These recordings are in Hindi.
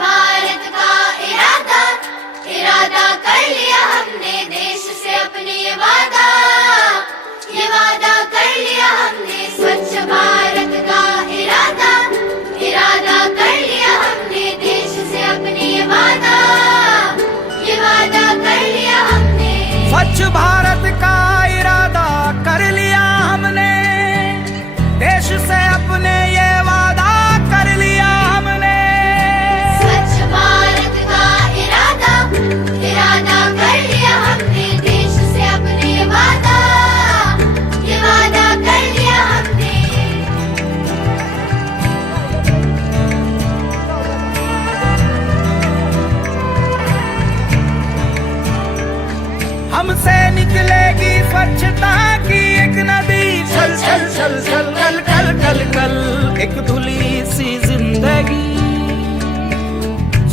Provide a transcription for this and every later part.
भारत का इरादा इरादा कर लिया हमने, देश से अपने ये वादा कर लिया हमने। स्वच्छ भारत का इरादा इरादा कर लिया हमने, देश से अपने ये वादा कर लिया हमने। स्वच्छ भारत का इरादा कर लिया हमने, देश से अपने ये वादा कर लिया हमने। स्वच्छ भारत का इरादा इरादा कर लिया हमने, देश से अपने ये वादा कर लिया हमने। हमसे निकलेगी स्वच्छता की एक नदी, छल छल छल छल कल कल कल कल एक धुली सी जिंदगी।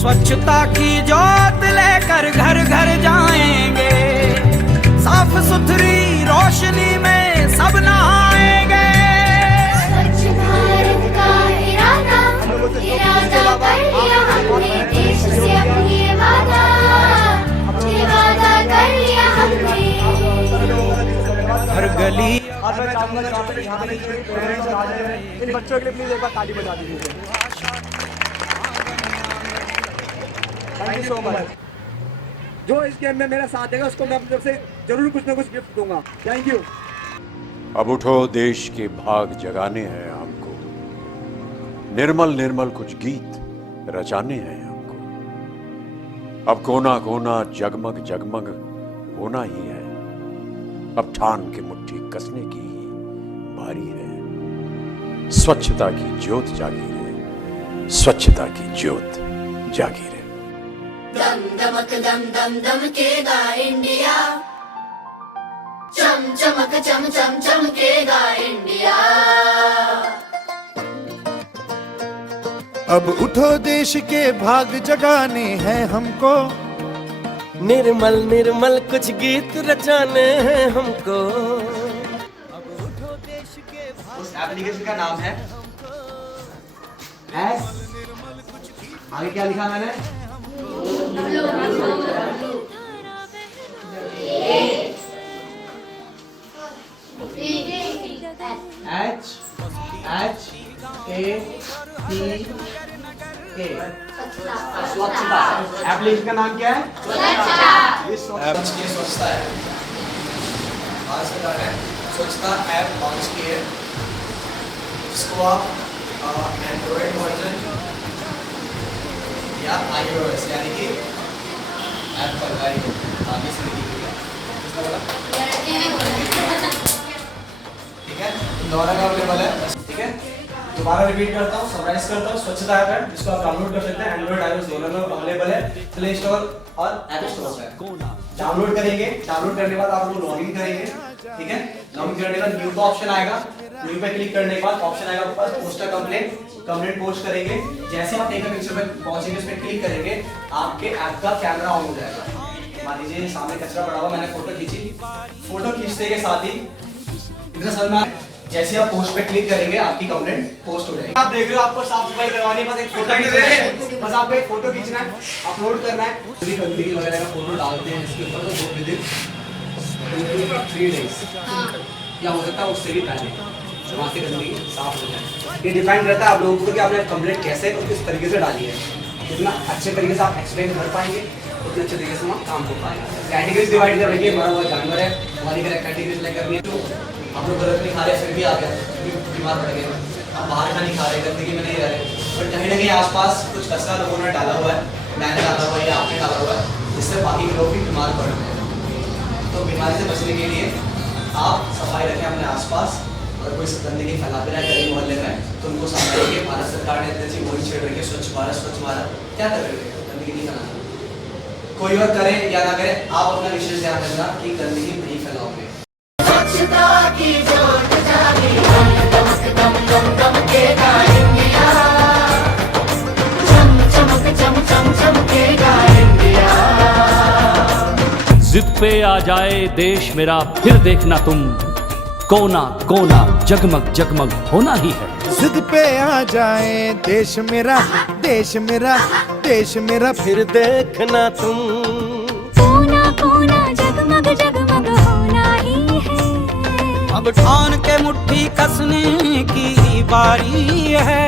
स्वच्छता की जोत लेकर घर घर जाएंगे, साफ सुथरी रोशनी में सब नहाएंगे। स्वच्छ भारत का इरादा इरादा कर लिया हमने, देश से अपनी ये वादा कर लिया हमने। हर गली और मैं चाहूंगा यहाँ पे इन बच्चों के लिए प्लीज एक बार ताली बजा दीजिए। Thank you so much. जो इस गेम में मेरा साथ देगा उसको मैं अपनी तरफ से जरूर कुछ ना कुछ गिफ्ट दूंगा। Thank you. अब उठो, देश के भाग जगाने हैं हमको, निर्मल निर्मल कुछ गीत रचाने हैं हमको। अब कोना कोना जगमग जगमग होना ही है, अब ठान के मुट्ठी कसने की ही बारी है। स्वच्छता की ज्योत जागी रहे, स्वच्छता की ज्योत जागी रहे। दम दमक दम दम दमकेगा इंडिया, चम चमक चम चम चमकेगा इंडिया। अब उठो, देश के भाग जगाने हैं हमको, निर्मल निर्मल कुछ गीत रचाने हैं हमको। अब उठो, देश के भाग। उस एप्लीकेशन का नाम है एस, आगे क्या लिखा मैंने? स्वच्छता। एप्लीकेशन का नाम क्या है? स्वच्छता है। भारत सरकार ने स्वच्छता ऐप लॉन्च की है, जिसको आप एंड्रॉइड वर्जन या iOS यानी कि एप्पल आगे से ठीक है, दोबारा का अवेलेबल है। ठीक है, दोबारा रिपीट करता हूँ, समराइज करता हूँ। स्वच्छता ऐप है जिसको आप डाउनलोड कर सकते हैं, एंड्रॉइड iOS दोनों में अवेलेबल है, प्ले स्टोर और ऐप स्टोर पे। डाउनलोड करेंगे, डाउनलोड करने के बाद आप लोग लॉगिन करेंगे। ठीक है, लॉगिन करने के बाद न्यू का ऑप्शन आएगा, न्यू पे क्लिक करने के बाद ऑप्शन आएगा ऊपर post a complaint, complaint post करेंगे। जैसे आप टेक अ पिक्चर पे पहुंचेंगे, उस पे क्लिक करेंगे, आपके ऐप का कैमरा ऑन हो जाएगा। मान लीजिए सामने कचरा पड़ा हुआ, मैंने फोटो खींची, फोटो खींचते के साथ ही इतना समझ में, जैसे आप पोस्ट पे क्लिक करेंगे आपकी कंप्लेंट पोस्ट हो जाएगी। आप देख रहे हो, आपको साफ सफाई करवानी है, बस एक फोटो खींचना है, बस आपको एक फोटो खींचना है, अपलोड करना है। पूरी गंदगी वगैरह का फोटो डालते हैं इसके ऊपर, तो 2 दिन 3 डेज या हो सकता है उससे भी पहले वहाँ से गंदगी साफ हो जाए। ये डिपेंड करता है आप लोगों को कि आपने कंप्लेंट कैसे और किस तरीके से डाली है। जितना अच्छे तरीके से आप एक्सप्लेन कर पाएंगे उतने अच्छे तरीके से वहाँ काम हो पाएगा। कैटेगरीज डिवाइड कर रखिए, मरा हुआ जानवर है, हमारी कैटेगरीज लाइक करनी है। तो आप लोग गलत नहीं खा रहे, फिर भी आ गया, बीमार पड़ गए, आप बाहर का नहीं खा रहे, गंदगी में नहीं रह रहे, बट कहीं ना कहीं आसपास कुछ कचरा लोगों ने डाला हुआ है, मैंने डाला हुआ है या आपने डाला हुआ है, जिससे बाकी लोग भी बीमार पड़ रहे हैं। तो बीमारी से बचने के लिए आप सफाई रखें अपने आसपास, और कोई गंदगी फैलाते रहे गली मोहल्ले में तो उनको समझाइए। भारत सरकार ने इतनी मोहिम छेड़ रही है, स्वच्छ भारत क्या कर रही है, गंदगी नहीं फैलाना। कोई और करे या ना करे, आप अपना विशेष ध्यान रखना कि गंदगी नहीं फैलाओगे। स्वच्छता की जोत जागी, दमक दम दम दमकेगा इंडिया, चम चमक चम चम चमकेगा इंडिया। जिद पे आ जाए देश मेरा, फिर देखना तुम, कोना कोना जगमग जगमग होना ही है। जिद पे आ जाए देश मेरा, देश मेरा, देश मेरा। फिर देखना तुम कोना कोना जगमग जगमग होना ही है। अब ठान के मुट्ठी कसने की बारी है।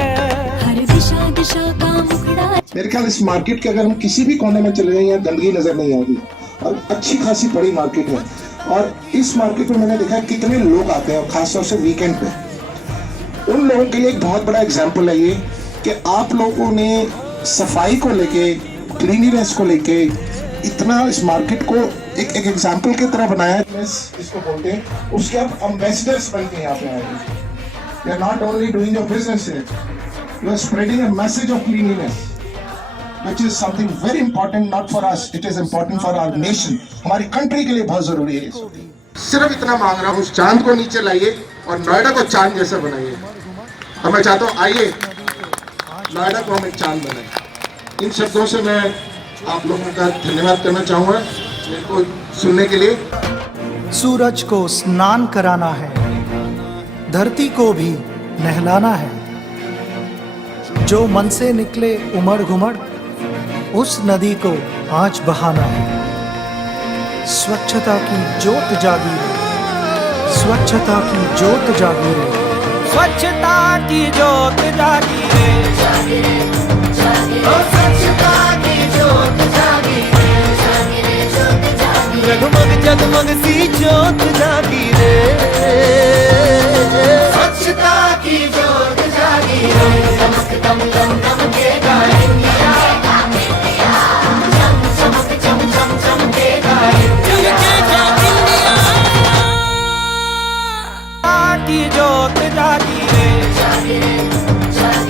हर दिशा दिशा का मुखड़ा। मेरे ख्याल इस मार्केट के अगर हम किसी भी कोने में चले जाएं यहाँ गंदगी नजर नहीं आएगी और अच्छी खासी बड़ी मार्केट है। और इस मार्केट में मैंने देखा कितने लोग आते हैं, खासतौर से वीकेंड पे। उन लोगों के लिए एक बहुत बड़ा एग्जाम्पल है ये कि आप लोगों ने सफाई को लेके, क्लीनिनेस को लेके इतना इस मार्केट को एक एग्जाम्पल की तरह बनाया है। इसको बोलते हैं, उसके आप एम्बेसडर्स बन के यहाँ पे आए हैं। You are not only doing your business here, you are spreading a message of cleanliness, which is something very important not for us, it is important for our nation. हमारी कंट्री के लिए बहुत जरूरी है। सिर्फ इतना मांग रहा हूँ, उस चांद को नीचे लाइए और नोएडा को चांद जैसा बनाइए। और मैं चाहता हूँ आइए नोएडा को हम एक चांद बनाए। इन शब्दों से मैं आप लोगों का धन्यवाद करना चाहूँगा मेरे को सुनने के लिए। सूरज को स्नान कराना है, धरती को भी नहलाना है। जो मन से निकले उमड़ घुमड़, उस नदी को आज बहाना है। स्वच्छता की जोत जागी रे, स्वच्छता की जोत जागी रे। स्वच्छता की जोत जागी रे, ओ स्वच्छता की जोत जागी रे, जागी रे जोत जागी रे। जगमग जगमग सी जोत जागी रे। स्वच्छता की जोत जागी रे, चमक दम दम दमकेगा इंडिया, चमक चम चम चमकेगा इंडिया, की जोत जागी रे, जागी रे,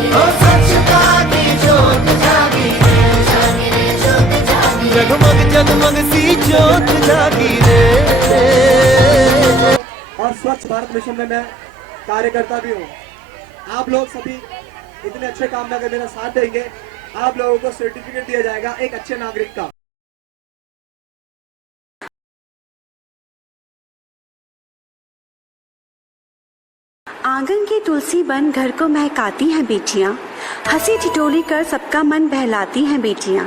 ओ स्वच्छता की जोत जागी रे, जागी रे जोत जागी रे। जगमग जगमग सी जोत जागी रे। और स्वच्छ भारत मिशन में मैं कार्यकर्ता भी हूँ। आप लोग सभी इतने अच्छे काम में अगर मेरा साथ देंगे, आप लोगों को सर्टिफिकेट दिया जाएगा एक अच्छे नागरिक का। आंगन की तुलसी बन घर को महकाती हैं बेटियां, हंसी ठिठोली कर सबका मन बहलाती हैं बेटियां।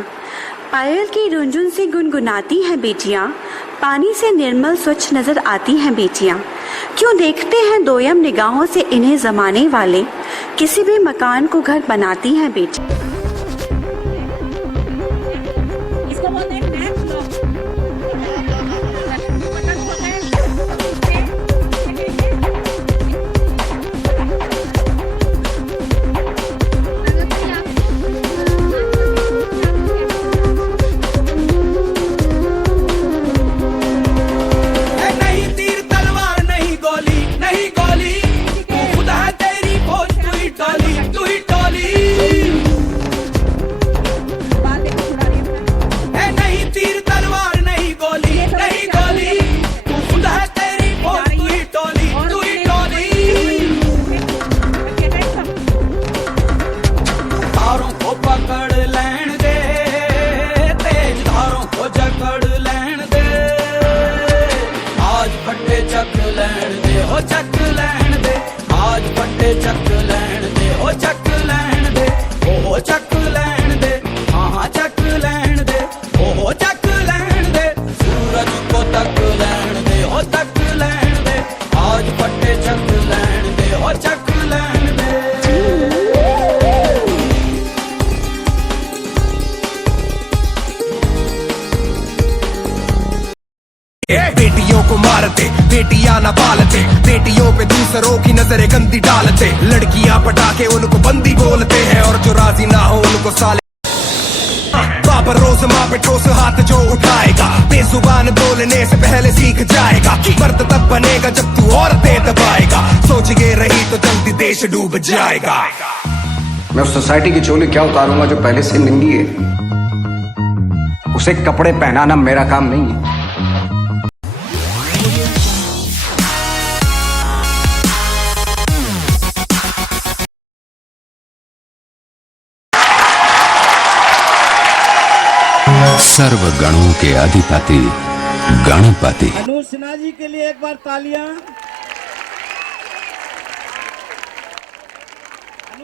पायल की रुंझुन से गुनगुनाती हैं बेटियां, पानी से निर्मल स्वच्छ नजर आती हैं बेटियां। क्यों देखते हैं दोयम निगाहों से इन्हें जमाने वाले, किसी भी मकान को घर बनाती हैं बेटियां। बेटियों को मारते, बेटियां न पालते, बेटियों पे दूसरों की नजरें गंदी डालते। लड़कियां पटाके उनको बंदी बोलते हैं और जो राजी ना हो उनको साले। बाबर रोज माँ पे ठोस हाथ जो उठाएगा, बेजुबान बोलने से पहले सीख जाएगा। मर्द तब बनेगा जब तू औरतें दबाएगा, सोच के रही तो जल्दी देश डूब जाएगा। मैं उस सोसाइटी की चोली क्या उतारूंगा जो पहले से नंगी है। उसे कपड़े पहनाना मेरा काम नहीं है। सर्व गणों के अधिपति गणपति। अनुज सिन्हा जी के लिए एक बार तालियां।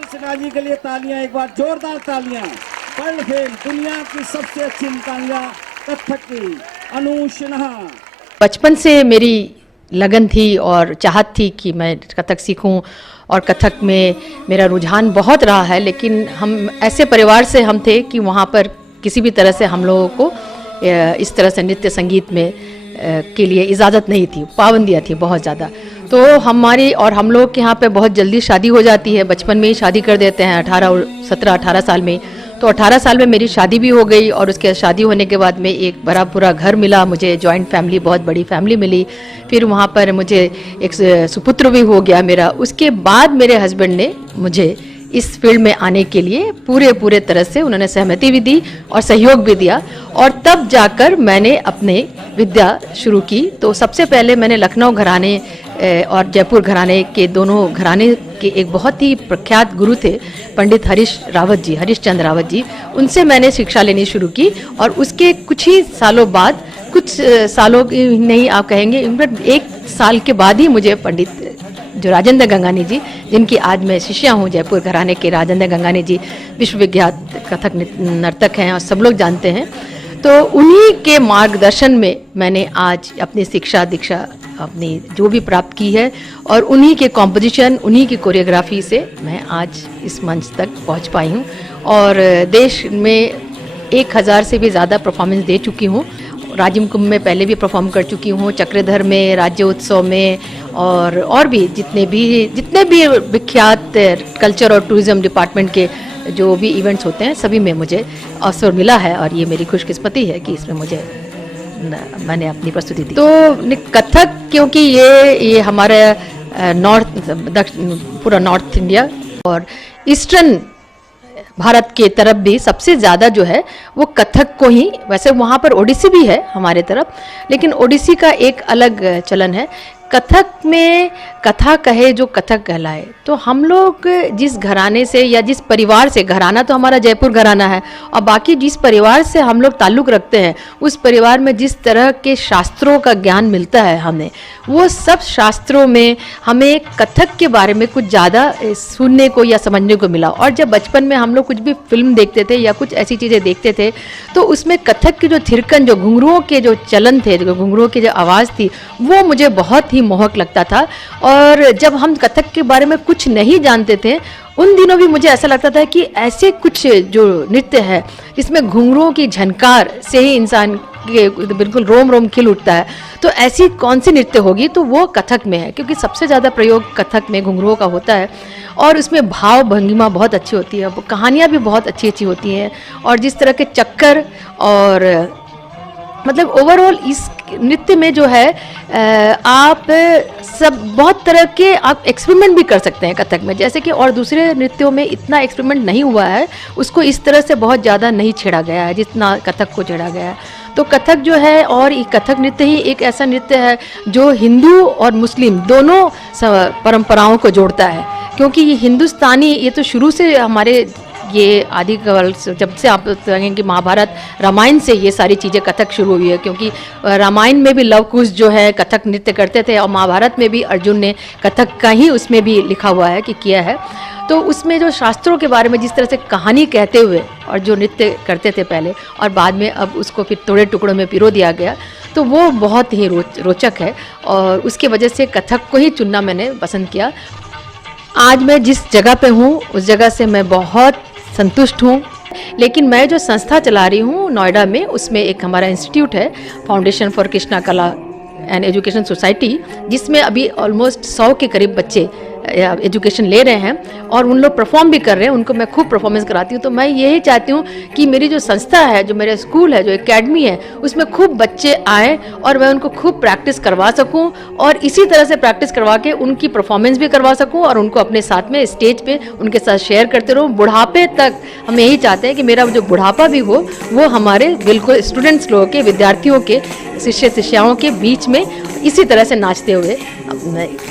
सिन्हा जी के लिए तालियां, एक बार जोरदार तालियां। वर्ल्ड फेम, दुनिया की सबसे अच्छी नृत्यांगना कथक की अनु सिन्हा। बचपन से मेरी लगन थी और चाहत थी कि मैं कथक सीखूं और कथक में मेरा रुझान बहुत रहा है, लेकिन हम ऐसे परिवार से हम थे कि वहाँ पर किसी भी तरह से हम लोगों को इस तरह से नृत्य संगीत में के लिए इजाज़त नहीं थी, पाबंदियाँ थी बहुत ज़्यादा। तो हमारी और हम लोग के यहाँ पे बहुत जल्दी शादी हो जाती है, बचपन में ही शादी कर देते हैं 17-18 साल में। तो 18 साल में मेरी शादी भी हो गई और उसके शादी होने के बाद में एक बड़ा पूरा घर मिला मुझे, जॉइंट फैमिली, बहुत बड़ी फैमिली मिली। फिर वहाँ पर मुझे एक सुपुत्र भी हो गया मेरा। उसके बाद मेरे हस्बैंड ने मुझे इस फील्ड में आने के लिए पूरे तरह से उन्होंने सहमति भी दी और सहयोग भी दिया, और तब जाकर मैंने अपने विद्या शुरू की। तो सबसे पहले मैंने लखनऊ घराने और जयपुर घराने के दोनों घराने के एक बहुत ही प्रख्यात गुरु थे पंडित हरीशचंद्र रावत जी, उनसे मैंने शिक्षा लेनी शुरू की। और उसके कुछ ही सालों बाद, कुछ सालों नहीं आप कहेंगे, इनफैक्ट 1 साल के बाद ही मुझे पंडित जो राजेंद्र गंगानी जी, जिनकी आज मैं शिष्या हूँ, जयपुर घराने के राजेंद्र गंगानी जी विश्वविख्यात कथक नर्तक हैं और सब लोग जानते हैं। तो उन्हीं के मार्गदर्शन में मैंने आज अपनी शिक्षा दीक्षा अपनी जो भी प्राप्त की है, और उन्हीं के कॉम्पोजिशन, उन्हीं की कोरियोग्राफी से मैं आज इस मंच तक पहुंच पाई हूं। और देश में 1000 से भी ज़्यादा परफॉर्मेंस दे चुकी हूं। राजिम कुंभ में पहले भी परफॉर्म कर चुकी हूँ, चक्रधर में, राज्य उत्सव में, और भी जितने भी विख्यात कल्चर और टूरिज्म डिपार्टमेंट के जो भी इवेंट्स होते हैं सभी में मुझे अवसर मिला है, और ये मेरी खुशकिस्मती है कि इसमें मैंने अपनी प्रस्तुति दी। तो कथक, क्योंकि ये हमारे पूरा नॉर्थ इंडिया और ईस्टर्न भारत के तरफ भी सबसे ज़्यादा जो है वो कथक को ही, वैसे वहाँ पर ओडिसी भी है हमारे तरफ, लेकिन ओडिसी का एक अलग चलन है। कथक में कथा कहे जो कथक कहलाए। तो हम लोग जिस घराने से या जिस परिवार से, घराना तो हमारा जयपुर घराना है, और बाकी जिस परिवार से हम लोग ताल्लुक़ रखते हैं उस परिवार में जिस तरह के शास्त्रों का ज्ञान मिलता है हमें, वो सब शास्त्रों में हमें कथक के बारे में कुछ ज़्यादा सुनने को या समझने को मिला। और जब बचपन में हम लोग कुछ भी फिल्म देखते थे या कुछ ऐसी चीज़ें देखते थे, तो उसमें कथक के जो थिरकन, जो घुंघरुओं के जो चलन थे, जो घुंघरुओं की जो आवाज़ थी, वो मुझे बहुत ही मोहक लगता था। और जब हम कथक के बारे में कुछ नहीं जानते थे, उन दिनों भी मुझे ऐसा लगता था कि ऐसे कुछ जो नृत्य है जिसमें घुंघरुओं की झनकार से ही इंसान के बिल्कुल रोम रोम खिल उठता है, तो ऐसी कौन सी नृत्य होगी, तो वो कथक में है, क्योंकि सबसे ज़्यादा प्रयोग कथक में घुंघरुओं का होता है। और उसमें भाव भंगिमा बहुत अच्छी होती है, कहानियाँ भी बहुत अच्छी अच्छी होती हैं, और जिस तरह के चक्कर और मतलब ओवरऑल इस नृत्य में जो है आप सब बहुत तरह के आप एक्सपेरिमेंट भी कर सकते हैं कथक में, जैसे कि और दूसरे नृत्यों में इतना एक्सपेरिमेंट नहीं हुआ है, उसको इस तरह से बहुत ज़्यादा नहीं छेड़ा गया है जितना कथक को छेड़ा गया है। तो कथक जो है, और ये कथक नृत्य ही एक ऐसा नृत्य है जो हिंदू और मुस्लिम दोनों परंपराओं को जोड़ता है, क्योंकि ये हिंदुस्तानी, ये तो शुरू से हमारे ये आदिकाल जब से आप कहेंगे कि महाभारत रामायण से ये सारी चीज़ें कथक शुरू हुई है, क्योंकि रामायण में भी लव कुश जो है कथक नृत्य करते थे, और महाभारत में भी अर्जुन ने कथक का ही उसमें भी लिखा हुआ है कि किया है। तो उसमें जो शास्त्रों के बारे में जिस तरह से कहानी कहते हुए और जो नृत्य करते थे पहले, और बाद में अब उसको फिर थोड़े टुकड़ों में पिरो दिया गया, तो वो बहुत ही रोचक है, और उसकी वजह से कथक को ही चुनना मैंने पसंद किया। आज मैं जिस जगह पे हूँ उस जगह से मैं बहुत संतुष्ट हूँ, लेकिन मैं जो संस्था चला रही हूँ नोएडा में, उसमें एक हमारा इंस्टीट्यूट है, फाउंडेशन फॉर कृष्णा कला एंड एजुकेशन सोसाइटी, जिसमें अभी ऑलमोस्ट 100 के करीब बच्चे एजुकेशन ले रहे हैं, और उन लोग परफॉर्म भी कर रहे हैं, उनको मैं खूब परफॉर्मेंस कराती हूँ। तो मैं यही चाहती हूँ कि मेरी जो संस्था है, जो मेरा स्कूल है, जो एकेडमी है, उसमें खूब बच्चे आए और मैं उनको खूब प्रैक्टिस करवा सकूँ, और इसी तरह से प्रैक्टिस करवा के उनकी परफॉर्मेंस भी करवा सकूँ, और उनको अपने साथ में स्टेज पे उनके साथ शेयर करते रहूँ बुढ़ापे तक। हम यही चाहते हैं कि मेरा जो बुढ़ापा भी हो वो हमारे बिल्कुल स्टूडेंट्स लोगों के, विद्यार्थियों के, शिष्य शिष्याओं के बीच में इसी तरह से नाचते हुए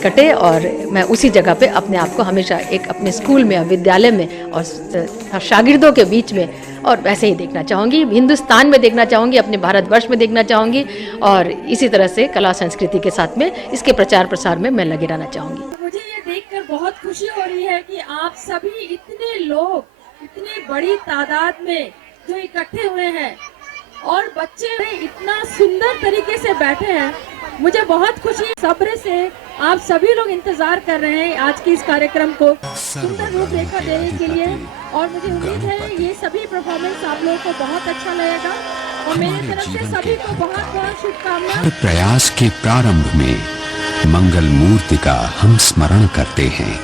कटे, और मैं उसी जगह पे अपने आप को हमेशा एक अपने स्कूल में, विद्यालय में और शागिर्दों के बीच में और वैसे ही देखना चाहूँगी, हिंदुस्तान में देखना चाहूँगी, अपने भारतवर्ष में देखना चाहूँगी, और इसी तरह से कला संस्कृति के साथ में इसके प्रचार प्रसार में मैं लगे रहना चाहूँगी। मुझे ये देखकर बहुत खुशी हो रही है कि आप सभी इतने लोग, इतनी बड़ी तादाद में जो इकट्ठे हुए हैं और बच्चे इतना सुंदर तरीके से बैठे हैं। मुझे बहुत खुशी, सब्र से आप सभी लोग इंतजार कर रहे हैं आज के इस कार्यक्रम को सुंदर रूपरेखा देने के लिए, और मुझे उम्मीद है ये सभी परफॉर्मेंस आप लोगों को बहुत अच्छा लगेगा और मेरी तरफ से सभी को बहुत बहुत शुभकामनाएं। हर प्रयास के प्रारंभ में मंगल मूर्ति का हम स्मरण करते हैं।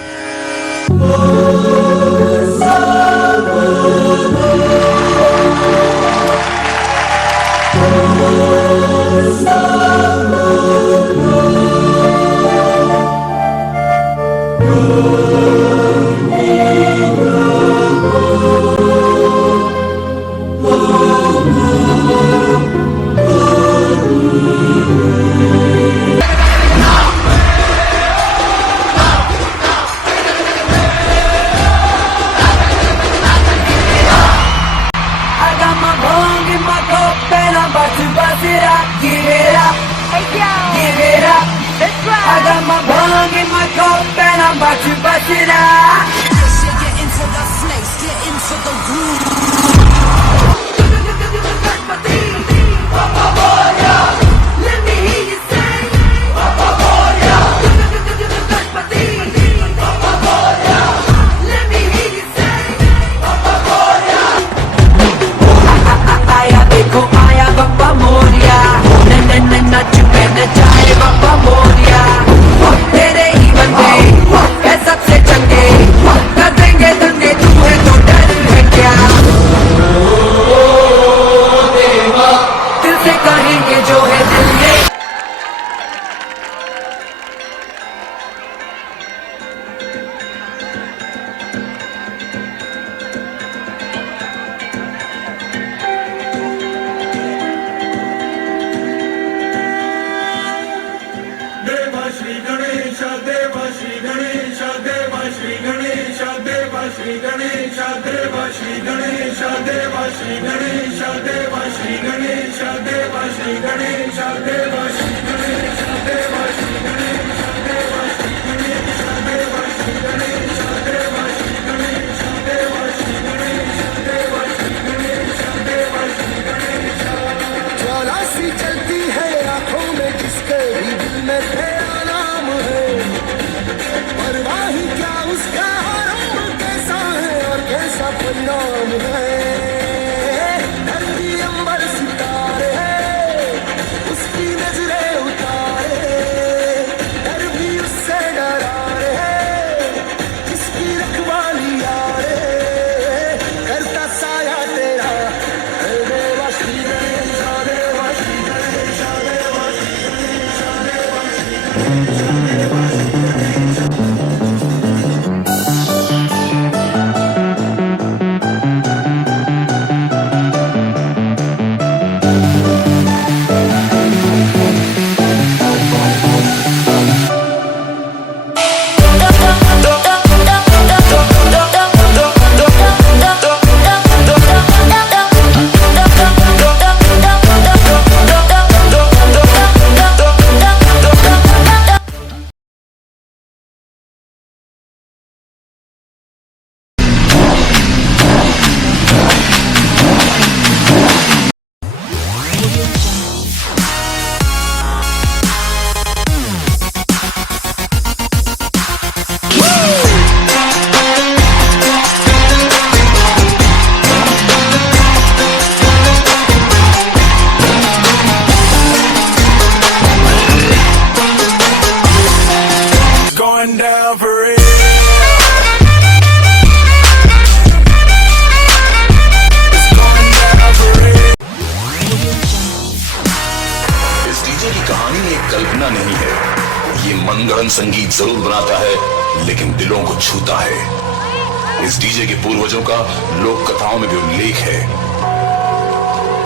संगीत जरूर बनाता है लेकिन दिलों को छूता है। इस डीजे के पूर्वजों का लोक कथाओं में भी उल्लेख है।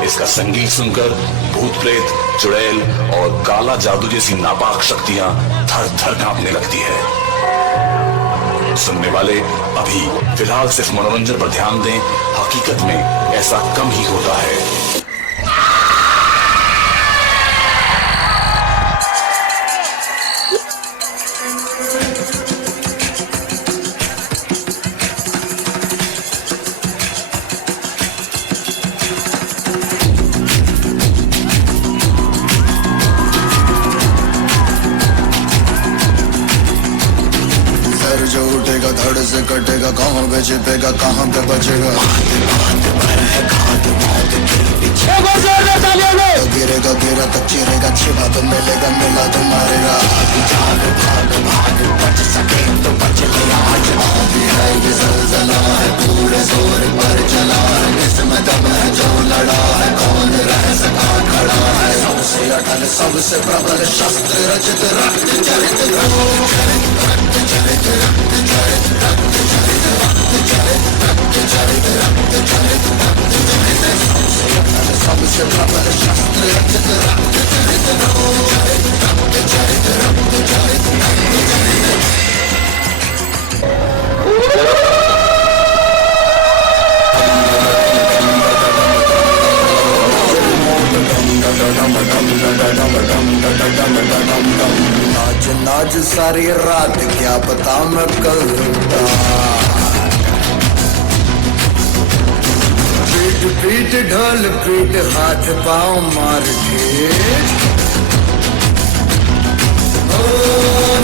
इसका संगीत सुनकर भूत प्रेत, चुड़ैल और काला जादू जैसी नापाक शक्तियां थर थर कांपने लगती है। सुनने वाले अभी फिलहाल सिर्फ मनोरंजन पर ध्यान दें, हकीकत में ऐसा कम ही होता है। कटेगा कहाँ पे छिपेगा कहाँ पे बचेगा गिरेगा गिरा तो चिरेगा छिपा तो मिलेगा मिला तो मारेगा भाग भाग भाग बच सके तो बच ले आज भी है ये ज़लज़ला है पूरे जोर पर चला है इसमें दम है जो लड़ा है कौन रह सका खड़ा है सबसे अटल सबसे प्रबल शस्त्र रचित रक्त चरित सबसे प्रबल शस्त्र रचित रक्त नाच नाच सारी रात क्या पता मैं कल पीट पीट ढोल पीट हाथ पाँव मार के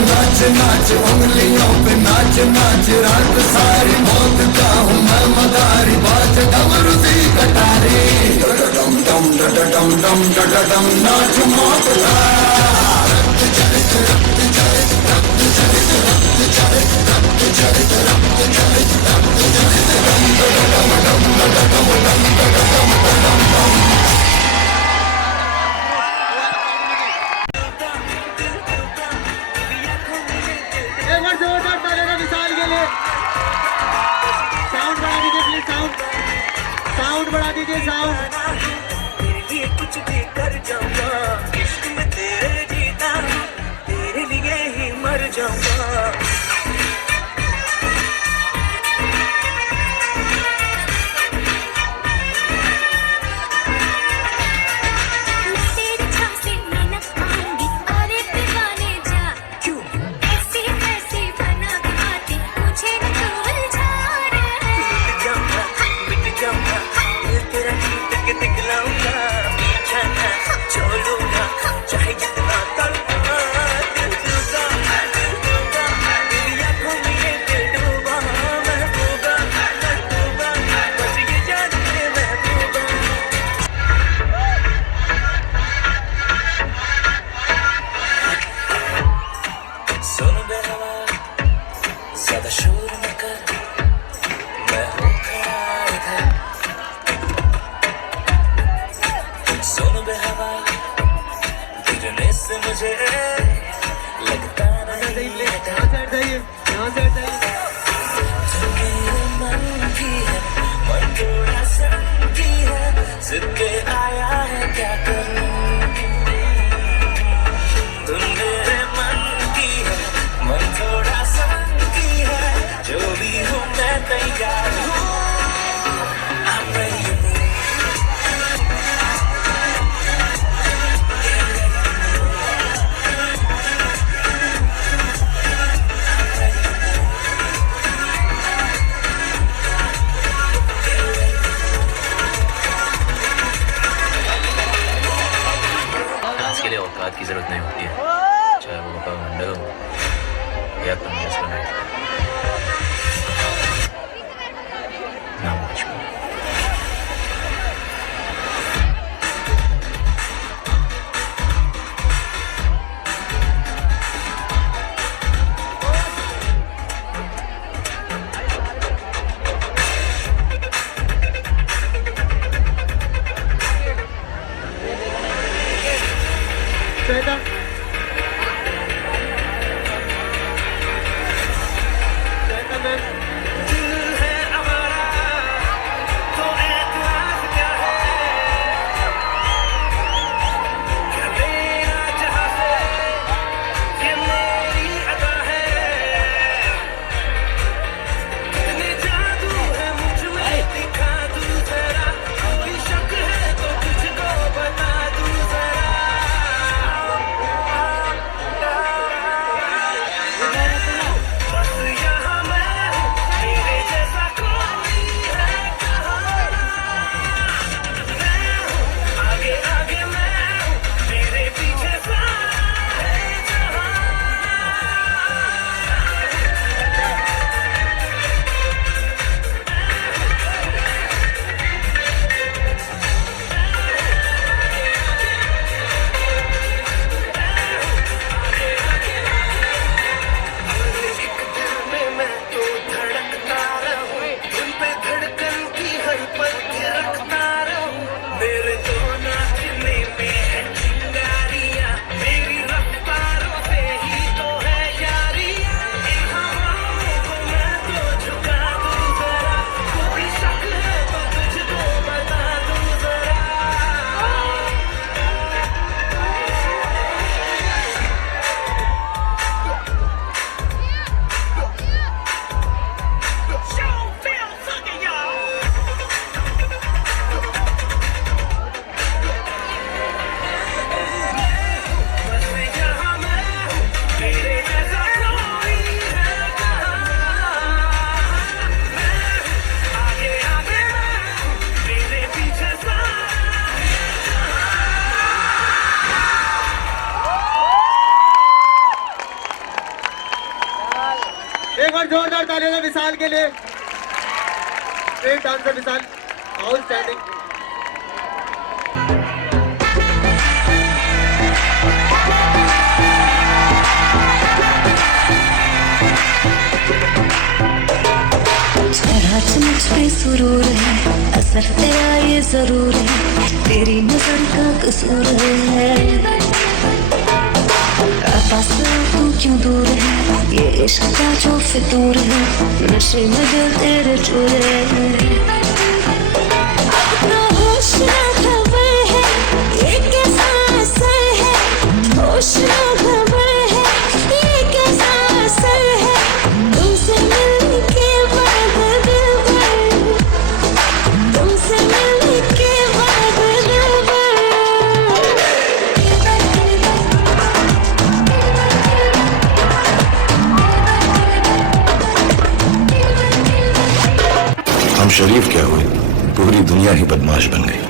नाच नाच उंगलियों पे नाच नाच रात सारी मौत का हूँ मैं मदारी बाज डमरू सी कटारी डम डम डम डम डम डम नाच मौत का रक्त चरित रक्त चरित रक्त चरित रक्त चरित रक्त चरित रक्त चरित रक्त चरित डम डम डम डम डम डम डम साउंड बढ़ा दीजिए साउंड ये कुछ भी कर जाऊंगा इश्क में तेरे जीता तेरे लिए ही मर जाऊंगा की जरूरत नहीं होती है चाहे वो का मंडल हो या परमेश्वर नाम मुझको तालियों में विशाल के लिए। ग्रेट डांसर विशाल, आउटस्टैंडिंग। मुझ पे सुरूर है, असर तेरा ये जरूर है, तेरी नजर का कसूर है। पास तू क्यों दूर है, ये इश्क का जो फितूर है, नशे में दिल तेरे चूर है। अपना होश ना खबर है, ये कैसा असर है, होश ना खबर है, ये कैसा असर है, तुमसे मिलने के बाद दिल भर, तुमसे मिलने के बाद दिल भर। हम शरीफ क्या हुए, पूरी दुनिया ही बदमाश बन गई।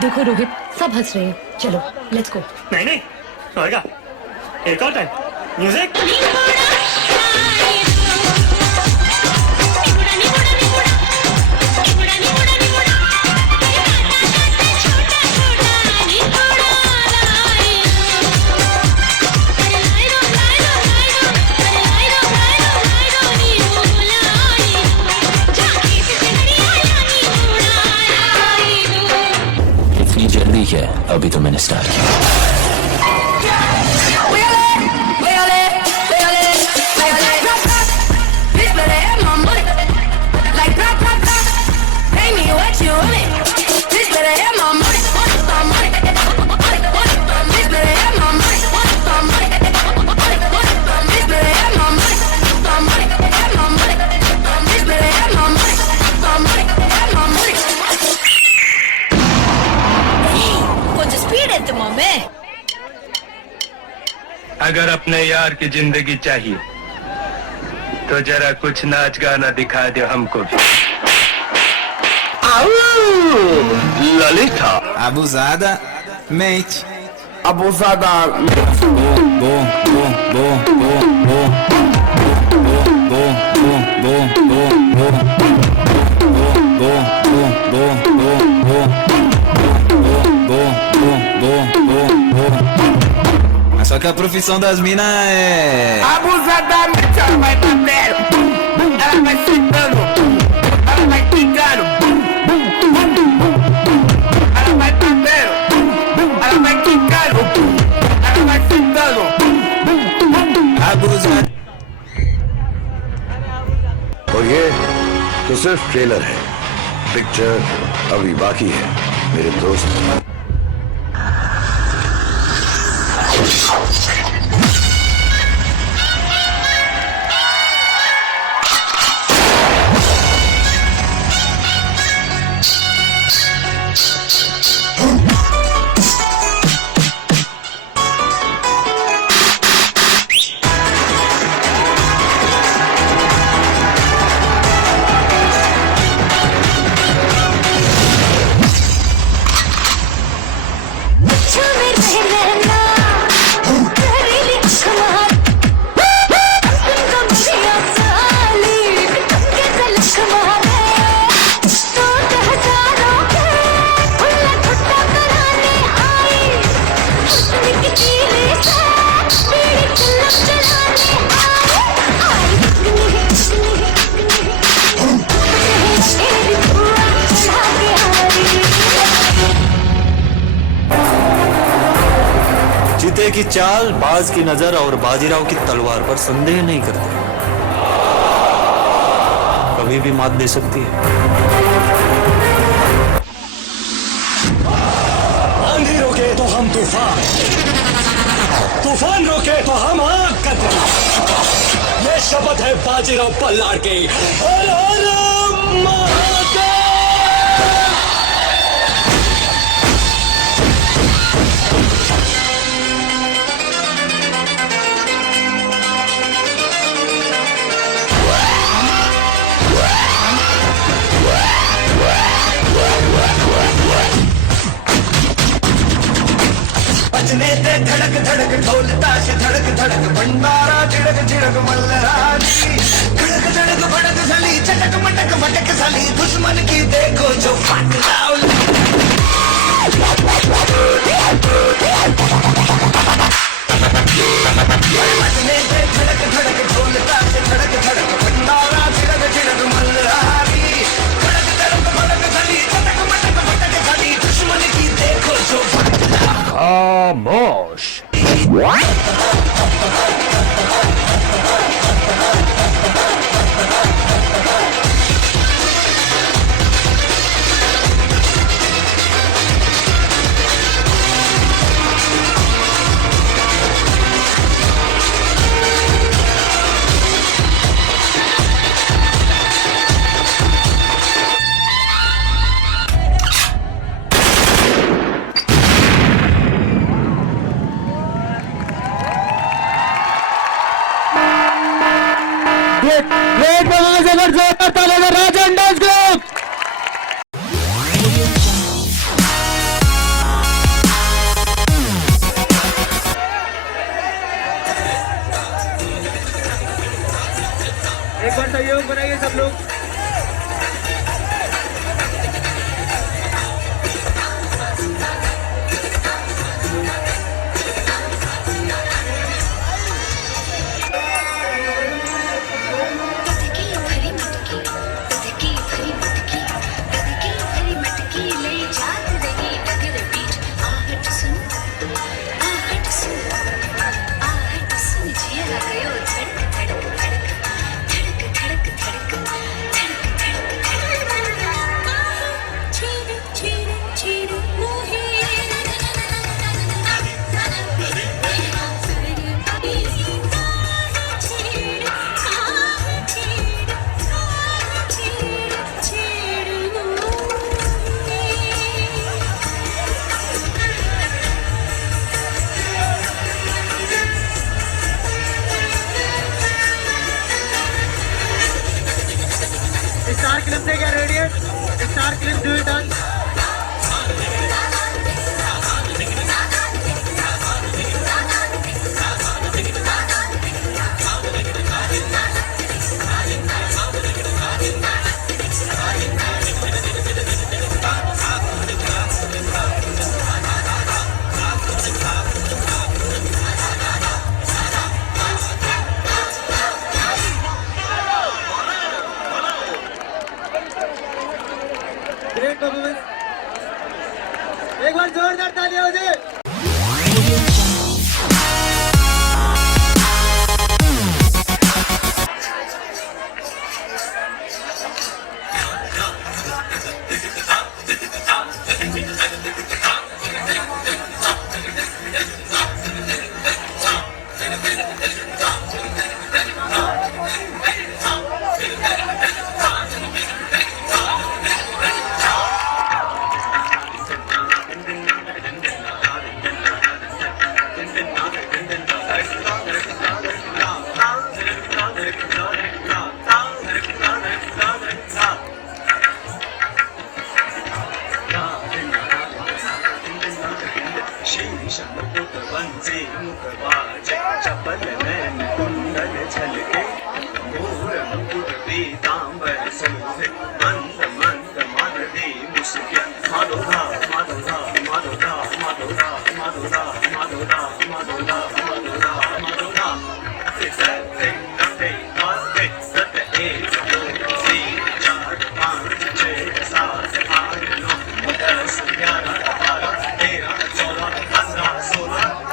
देखो रोहित, सब हंस रहे हैं, चलो लेट्स गो। नहीं नहीं, होएगा एक और टाइम। म्यूजिक। इतनी जल्दी क्या, अभी तो मैंने स्टार्ट किया। अगर अपने यार की जिंदगी चाहिए तो जरा कुछ नाच गाना दिखा दो हमको भी। Lalita Abusada, mate. Abusada Só que a profissão das minas é... Abusadamente ela vai batendo, ela vai sentando, ela vai quicando, ela vai batendo, ela vai quicando, ela vai sentando. Abusada. और ये तो सिर्फ ट्रेलर है, पिक्चर अभी बाकी है मेरे दोस्त। जीते की चाल, बाज की नजर और बाजीराव की तलवार पर संदेह नहीं करते, कभी भी मात दे सकती है। आंधी रोके तो हम तूफान, तूफान रोके तो हम आग करते। ये शपथ है बाजीराव पल्लाड़ की। हर हर महादेव। बजने दे धड़क धड़क ढोल ताश धड़क धड़क भंडारा झिड़क झिड़क मल्हारी। धड़क धड़क भड़क सली चटक मटक भटक सली दुश्मन की देखो जो फट बजने दे धड़क धड़क ढोल ताश धड़क धड़क भंडारा झिड़क झिड़क मल्हारी। धड़क धड़क भड़क सली चटक मटक भटक सली दुश्मन की देखो जो फट खामोश। राजन डांस ग्रुप। एक बार सहयोग बनाइए सब लोग। स्टार क्लिप से क्या radius star clip do it done. Great चपल नैन कुंडल झलके घोर मुकुट पीतांबर शोभे मंद मंद माधवी मुस्के माधुरा माधुरा माधुरा माधुरा माधुरा माधुरा माधुरा माधुरा माधुरा सत्य नते आते सत्य एक दो तीन चार पाँच छः सात आठ नौ 10 11 12 13 14 15 16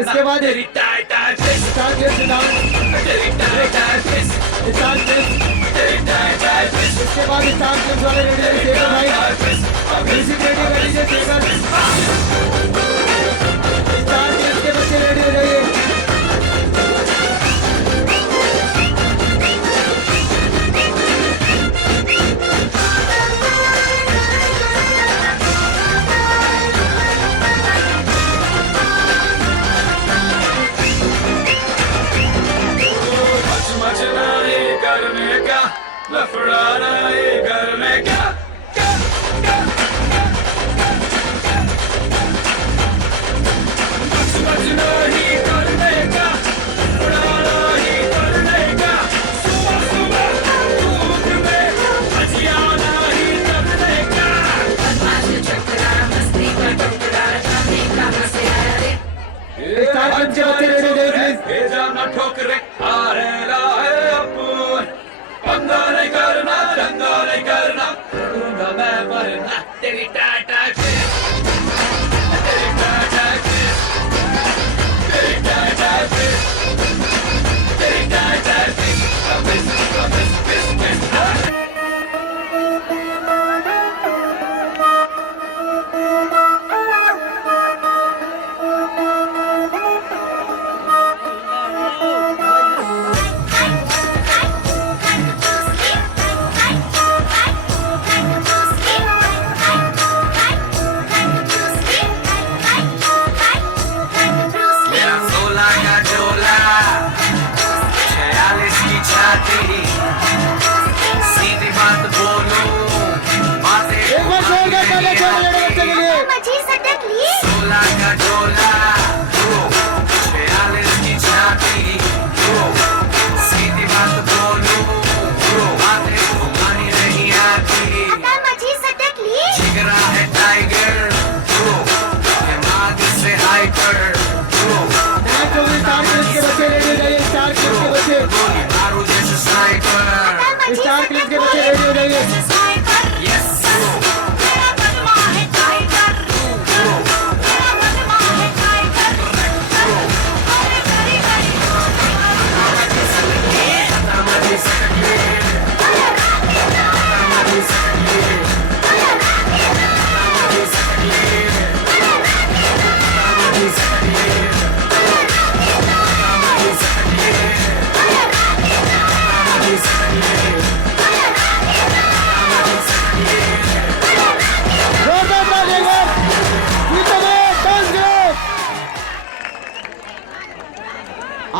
इसके बाद तेरी tie tie fish start this तेरी tie tie fish start this तेरी टाई टाई फिश इसके बाद स्टार्ट दिस वाले रेडी है सेकर भाई म्यूजिक रेडी है सेकर स्टार्ट दिस के बच्चे रेडी हो जाइए लफड़ाना ये करने का बच्चे के लिए मची सटक लिए 16 का डोला 46 की छाती सीधी बात बोलूं बातें घुमानी नहीं आती मची सटक लिए जिगरा है टाइगर दिमाग से हाइपर स्टार क्लिप्स के बच्चे रेडी हो जाइए स्टार क्लिप्स के बच्चे गोली मारू जैसे स्नाइपर स्टार क्लिप्स के बच्चे रेडी हो जाइए yes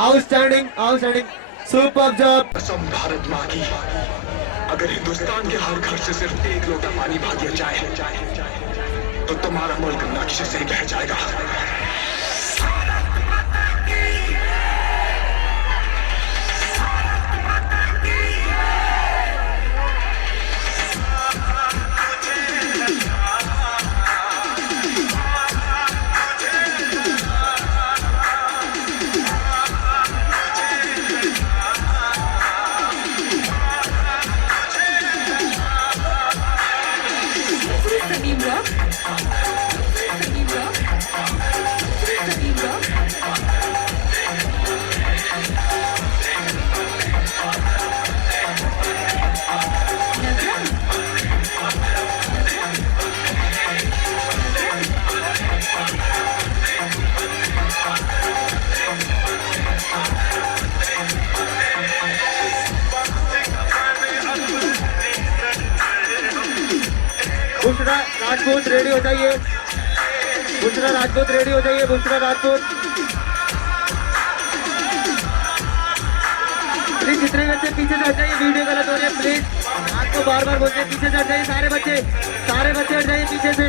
outstanding outstanding super job कसम भारत माँ की अगर हिंदुस्तान के हर घर से सिर्फ एक लोटा पानी बहा दिया जाए तो तुम्हारा मुल्क नक्शे से बह जाएगा बुशरा राजपूत रेडी हो जाइए बुशरा राजपूत रेडी हो जाइए बुशरा राजपूत प्लीज जितने बच्चे पीछे से हट जाइए वीडियो गलत हो रही है प्लीज आपको बार बार बोलते हैं पीछे से हट जाइए सारे बच्चे हट जाइए पीछे से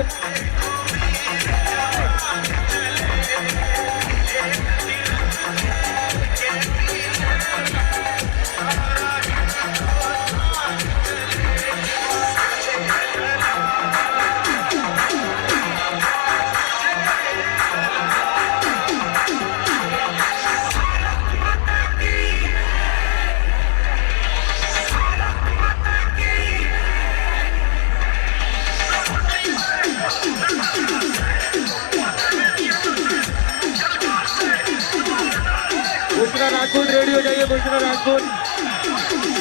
बुशरा राजपूत रेडी हो जाइए बुशरा राजपूत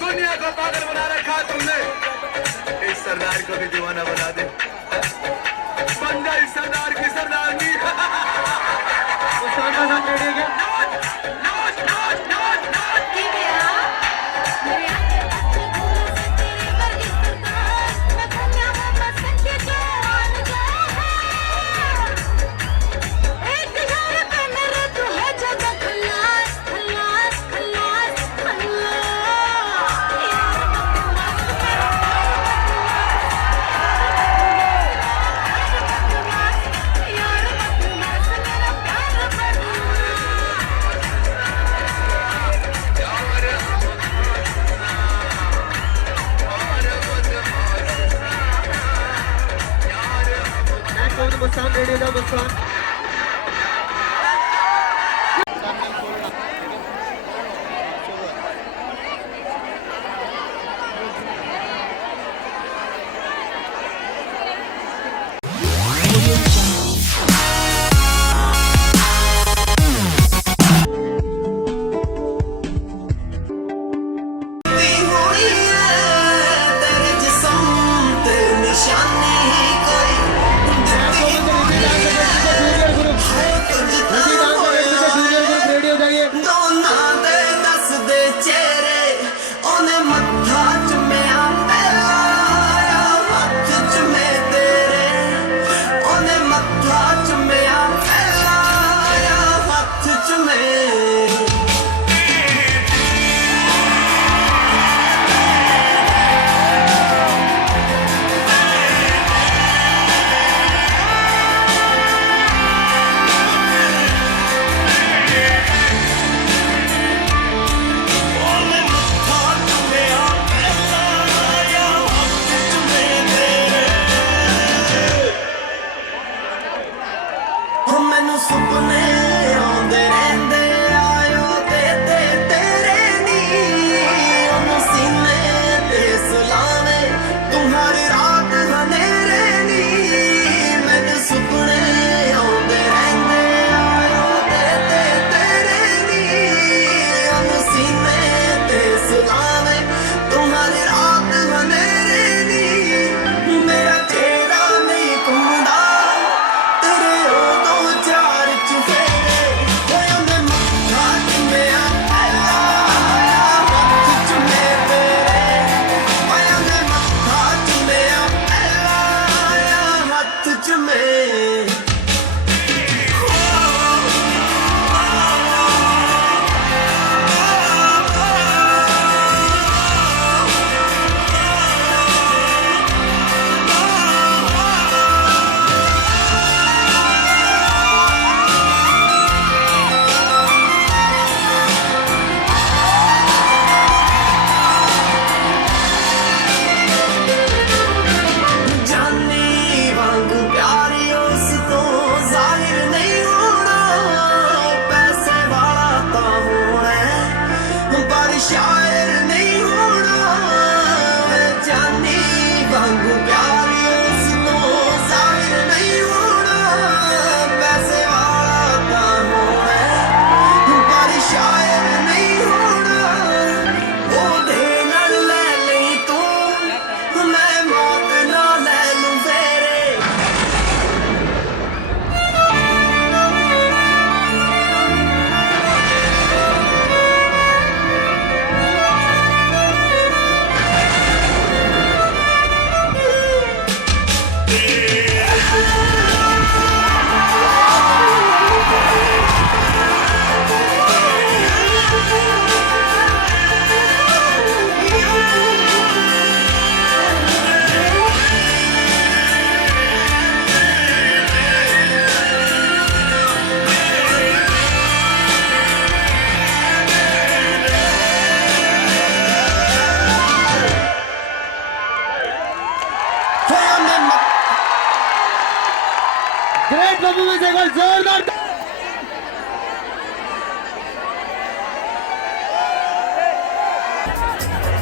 दुनिया को पागल बना रखा तुमने, इस सरदार को भी दीवाना बना दे। बन जा इस सरदार की सरदारनी।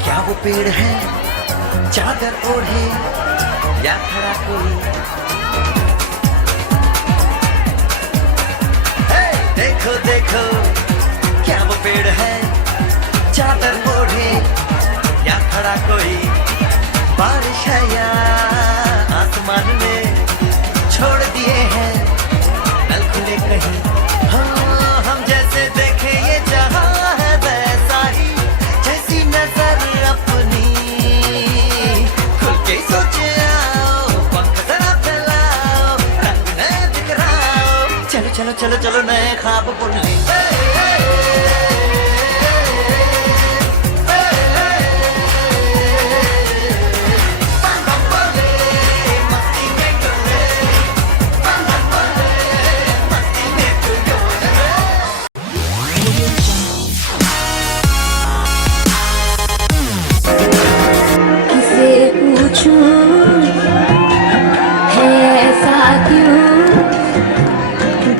क्या वो पेड़ है चादर ओढ़े या खड़ा कोई? हे, देखो देखो क्या वो पेड़ है चादर ओढ़े तारा कोई बारिश है या आसमान में छोड़ दिए हैं नल खुले कहीं। हाँ हम जैसे देखे ये जहां है वैसा ही जैसी नजर अपनी खुल के सोचे आओ पंख जरा फैलाओ रंग नए बिखराओ चलो चलो चलो चलो नए ख्वाब बुन ले।